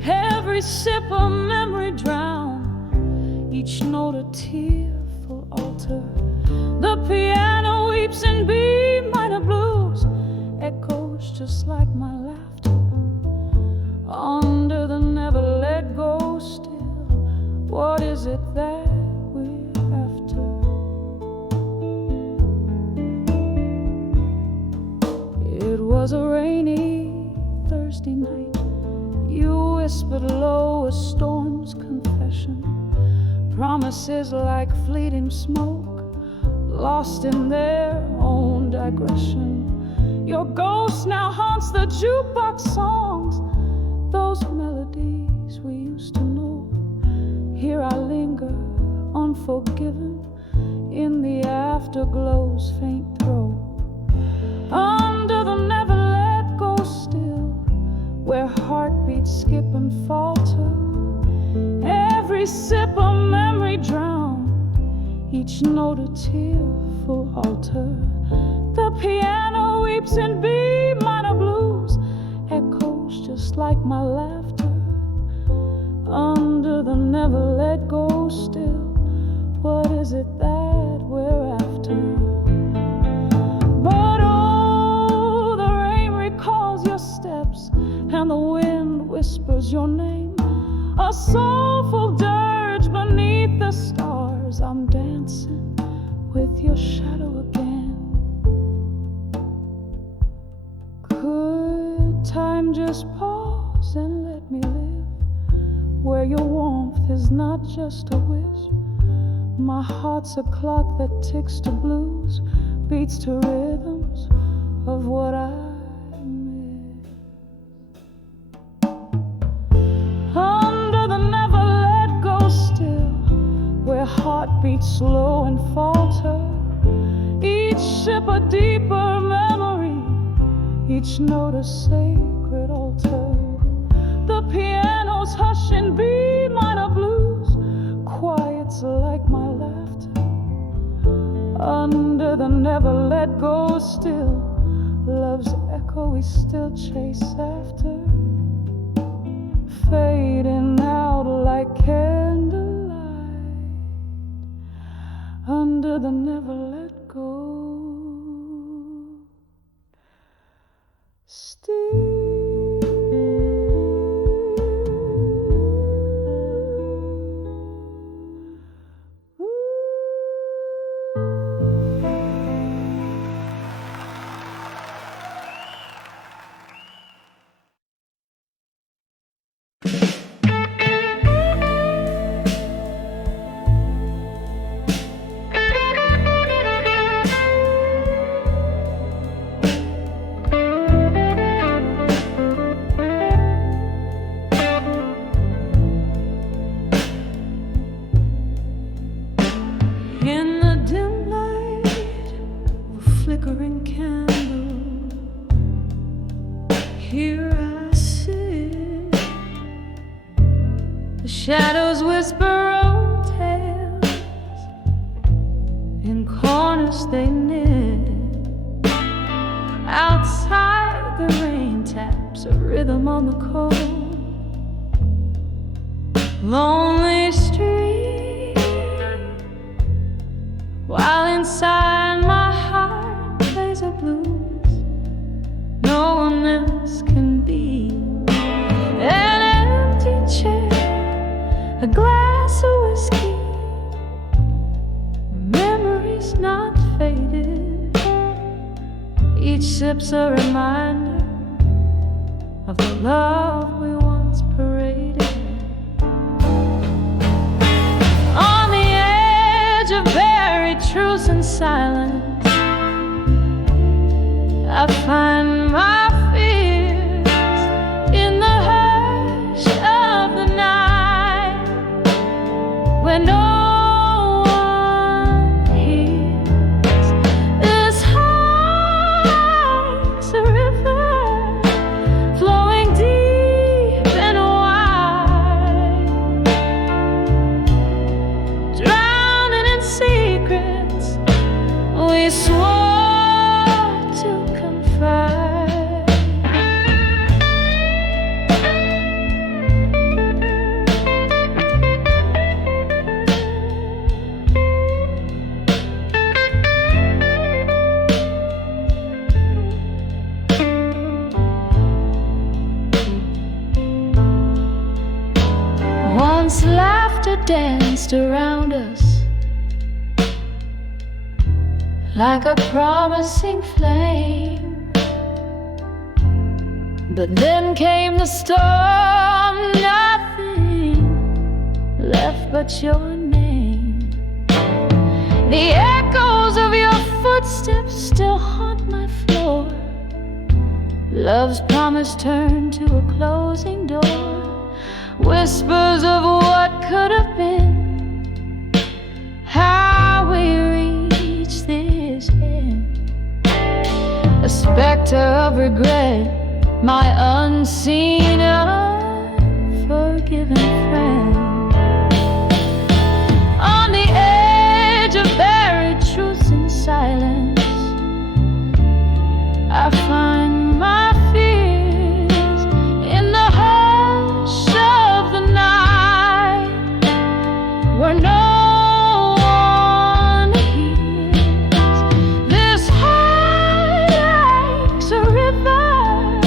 Every sip a memory drown, each note a tearful altar. The piano weeps in B minor blues, echoes just like my laughter. Under the never let go still, what is it that we're after? It was a rainy Thursday night. You whispered low a storm's confession. Promises like fleeting smoke, lost in their own digression. Your ghost now haunts the jukebox songs, those melodies we used to know. Here I linger, unforgiven, in the afterglow's faint throe. Under the never let go still, where heartbeats skip and falter. Every sip a memory drown, each note a tearful altar. The piano weeps in B minor blues, echoes just like my laughter. Under the never let go still, what is it that we're after? But oh, the rain recalls your steps, and the wind whispers your name. A soulful dirge beneath the stars, I'm dancing with your shadow again. Could time just pause and let me live where your warmth is not just a wisp? My heart's a clock that ticks to blues, beats to rhythms of what I miss. Under the never let go still, where heartbeats slow and falter. Each sip a deeper memory, each note a sacred altar. The piano's hush in B minor blues, quiets like my laughter. Under the never let go still, love's echo we still chase after. Fading out like candlelight, under the never let go still. Shadows whisper old tales, in corners they knit. Outside the rain taps a rhythm on the cold, lonely street, while inside my heart plays a blues no one else can be. An empty chair, a glass of whiskey, memories not faded. Each sip's a reminder of the love we once paraded. On the edge of buried truth and silence, Once laughter danced around us like a promising flame, but then came the storm, nothing left but your name. The echoes of your footsteps still haunt my floor. Love's promise turned to a closing door. Whispers of what could have been, how we reached this end. A specter of regret, my unseen, unforgiven friend. On the edge of buried truths and silence, I find my fears in the hush of the night, where no one hears. This heart likes a river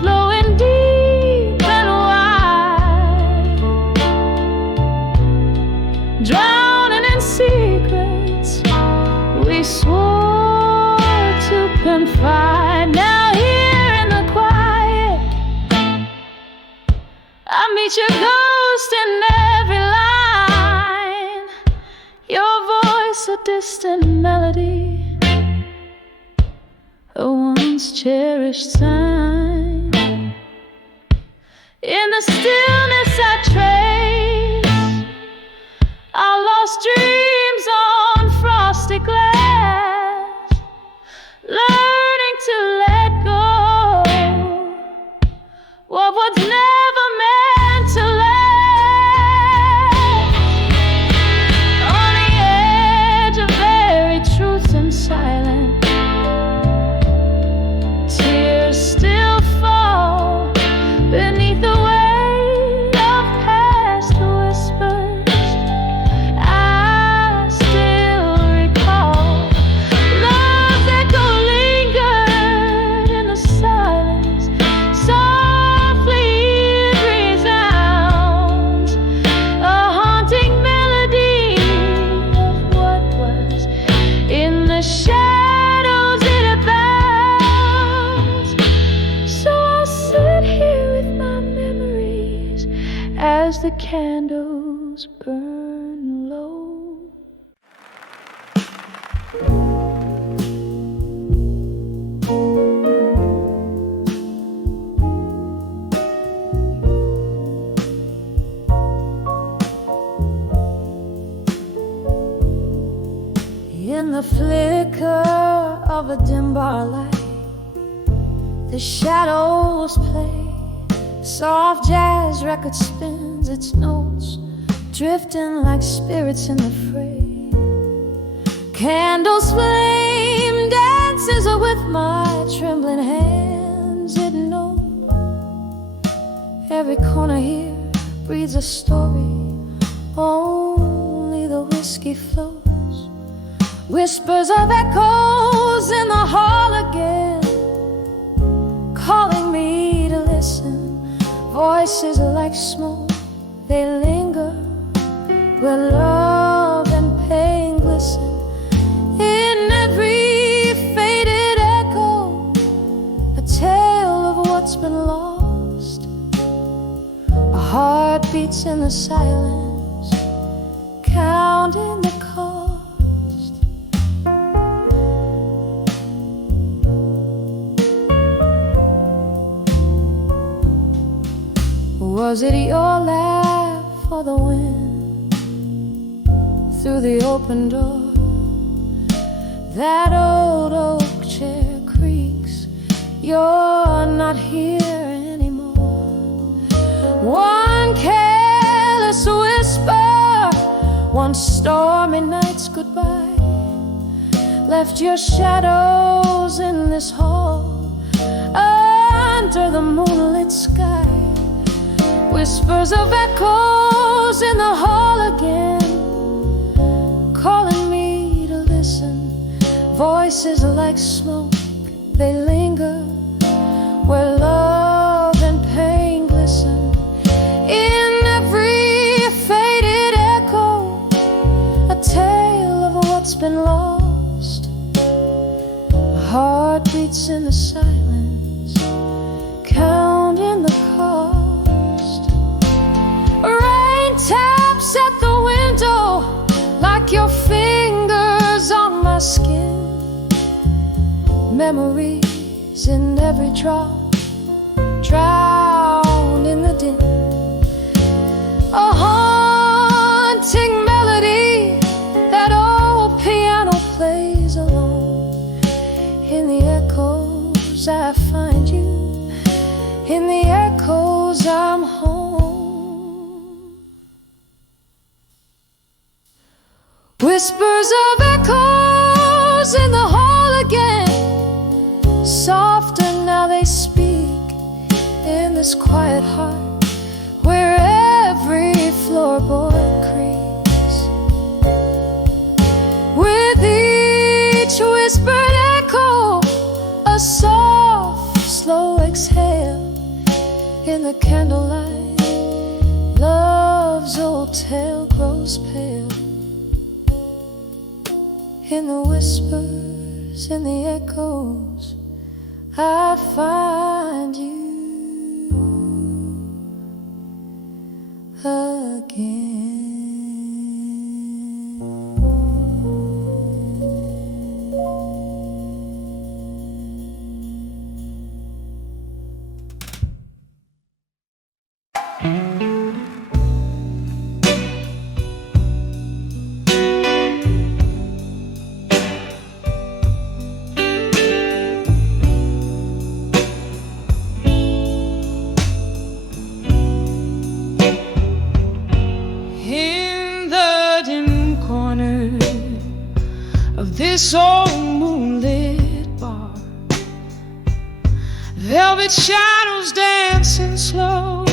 flowing deep and wide, drowning in secrets we swore to confide. Now here in the quiet, I meet your ghost in every line. Your voice a distant melody, a once cherished sign. In the stillness I trace our lost dreams on frosty glass, learning to let go of what's never meant to last. On the edge of buried truth and silence, tears still fall beneath the weight of past whispers. I still recall love's echo lingered in the silence. Softly it resounds, a haunting melody of what was. In the shadows it abounds. So I'll sit here with my memories as the candles burn low. In the flicker of a dim bar light, the shadows play. Soft jazz record spins its notes, drifting like spirits in the fray. Candles flame dances with my trembling hands. It knows every corner here breathes a story. Only the whiskey flows. Whispers of echoes in the hall again, calling me to listen. Voices like smoke, they linger where love and pain glisten. In every faded echo, a tale of what's been lost. A heart beats in the silence, counting the cost. Was it your laugh or the wind through the open door? That old oak chair creaks. You're not here anymore. One careless whisper, one stormy night's goodbye, left your shadows in this hall under the moonlit sky. Whispers of echoes in the hall again, calling me to listen. Voices like smoke, they linger where love and pain glisten. In every nights in the silence, counting the cost. Rain taps at the window like your fingers on my skin. Memories in every drop, drowned in the din. A haunting melody that old piano plays alone. In the echoes I find you, in the echoes I'm home. Whispers of echoes in the hall again, softer now they speak in this quiet heart where every floorboard creaks. With each whispered echo, a soft, slow exhale. In the candlelight, love's old tale grows pale. In the whispers, in the echoes, I find you again. This old moonlit bar, velvet shadows dancing slow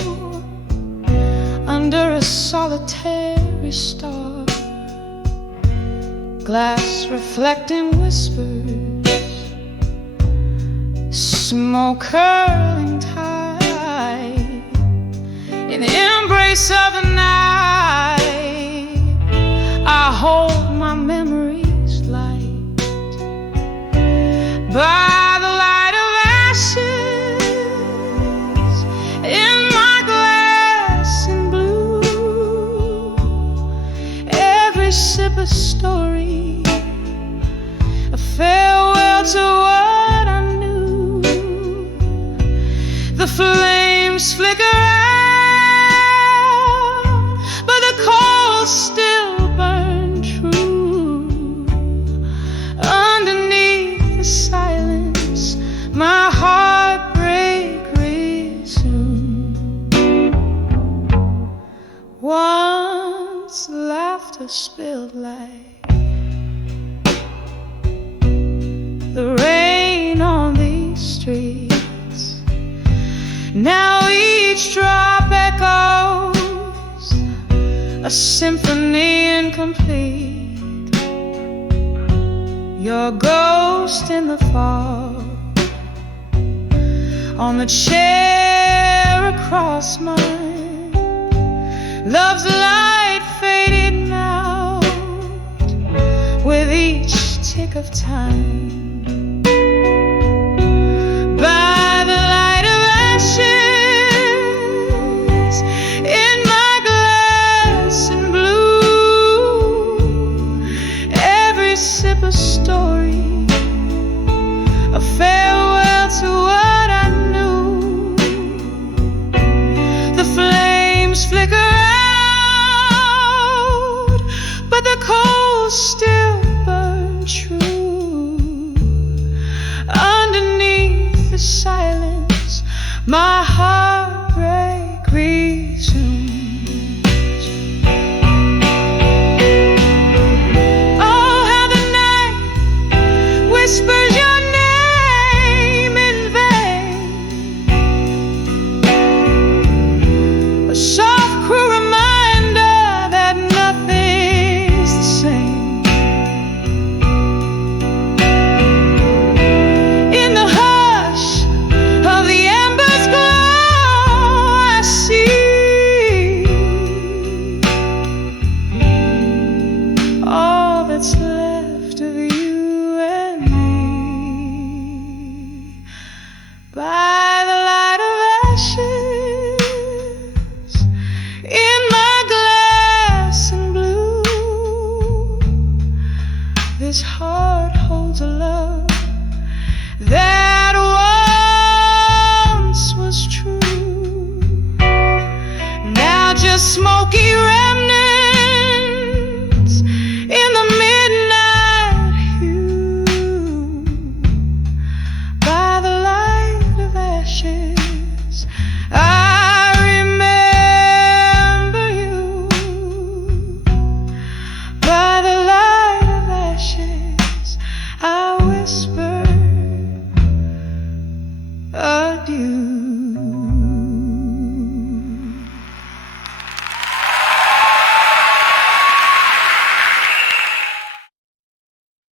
under a solitary star. Glass reflecting whispers, smoke curling tight. In the embrace of the night, I hold my memories light. By the light of ashes, in my glass in blue, every sip a story, a farewell to what I knew. The flames flicker out, but the coals still burn true. Underneath the silence, my heartbreak resumed. Once laughter spilled like the rain on these streets. Now each drop echoes a symphony incomplete. Your ghost in the fog, on the chair across mine. Love's light faded now with each tick of time. By the light of ashes, in my glass in blue, every sip a story, a farewell to what I knew. The flames flicker out, but the coals still burn true. the smoky remnants in the midnight hue. By the light of ashes, I remember you. By the light of ashes, I whisper adieu.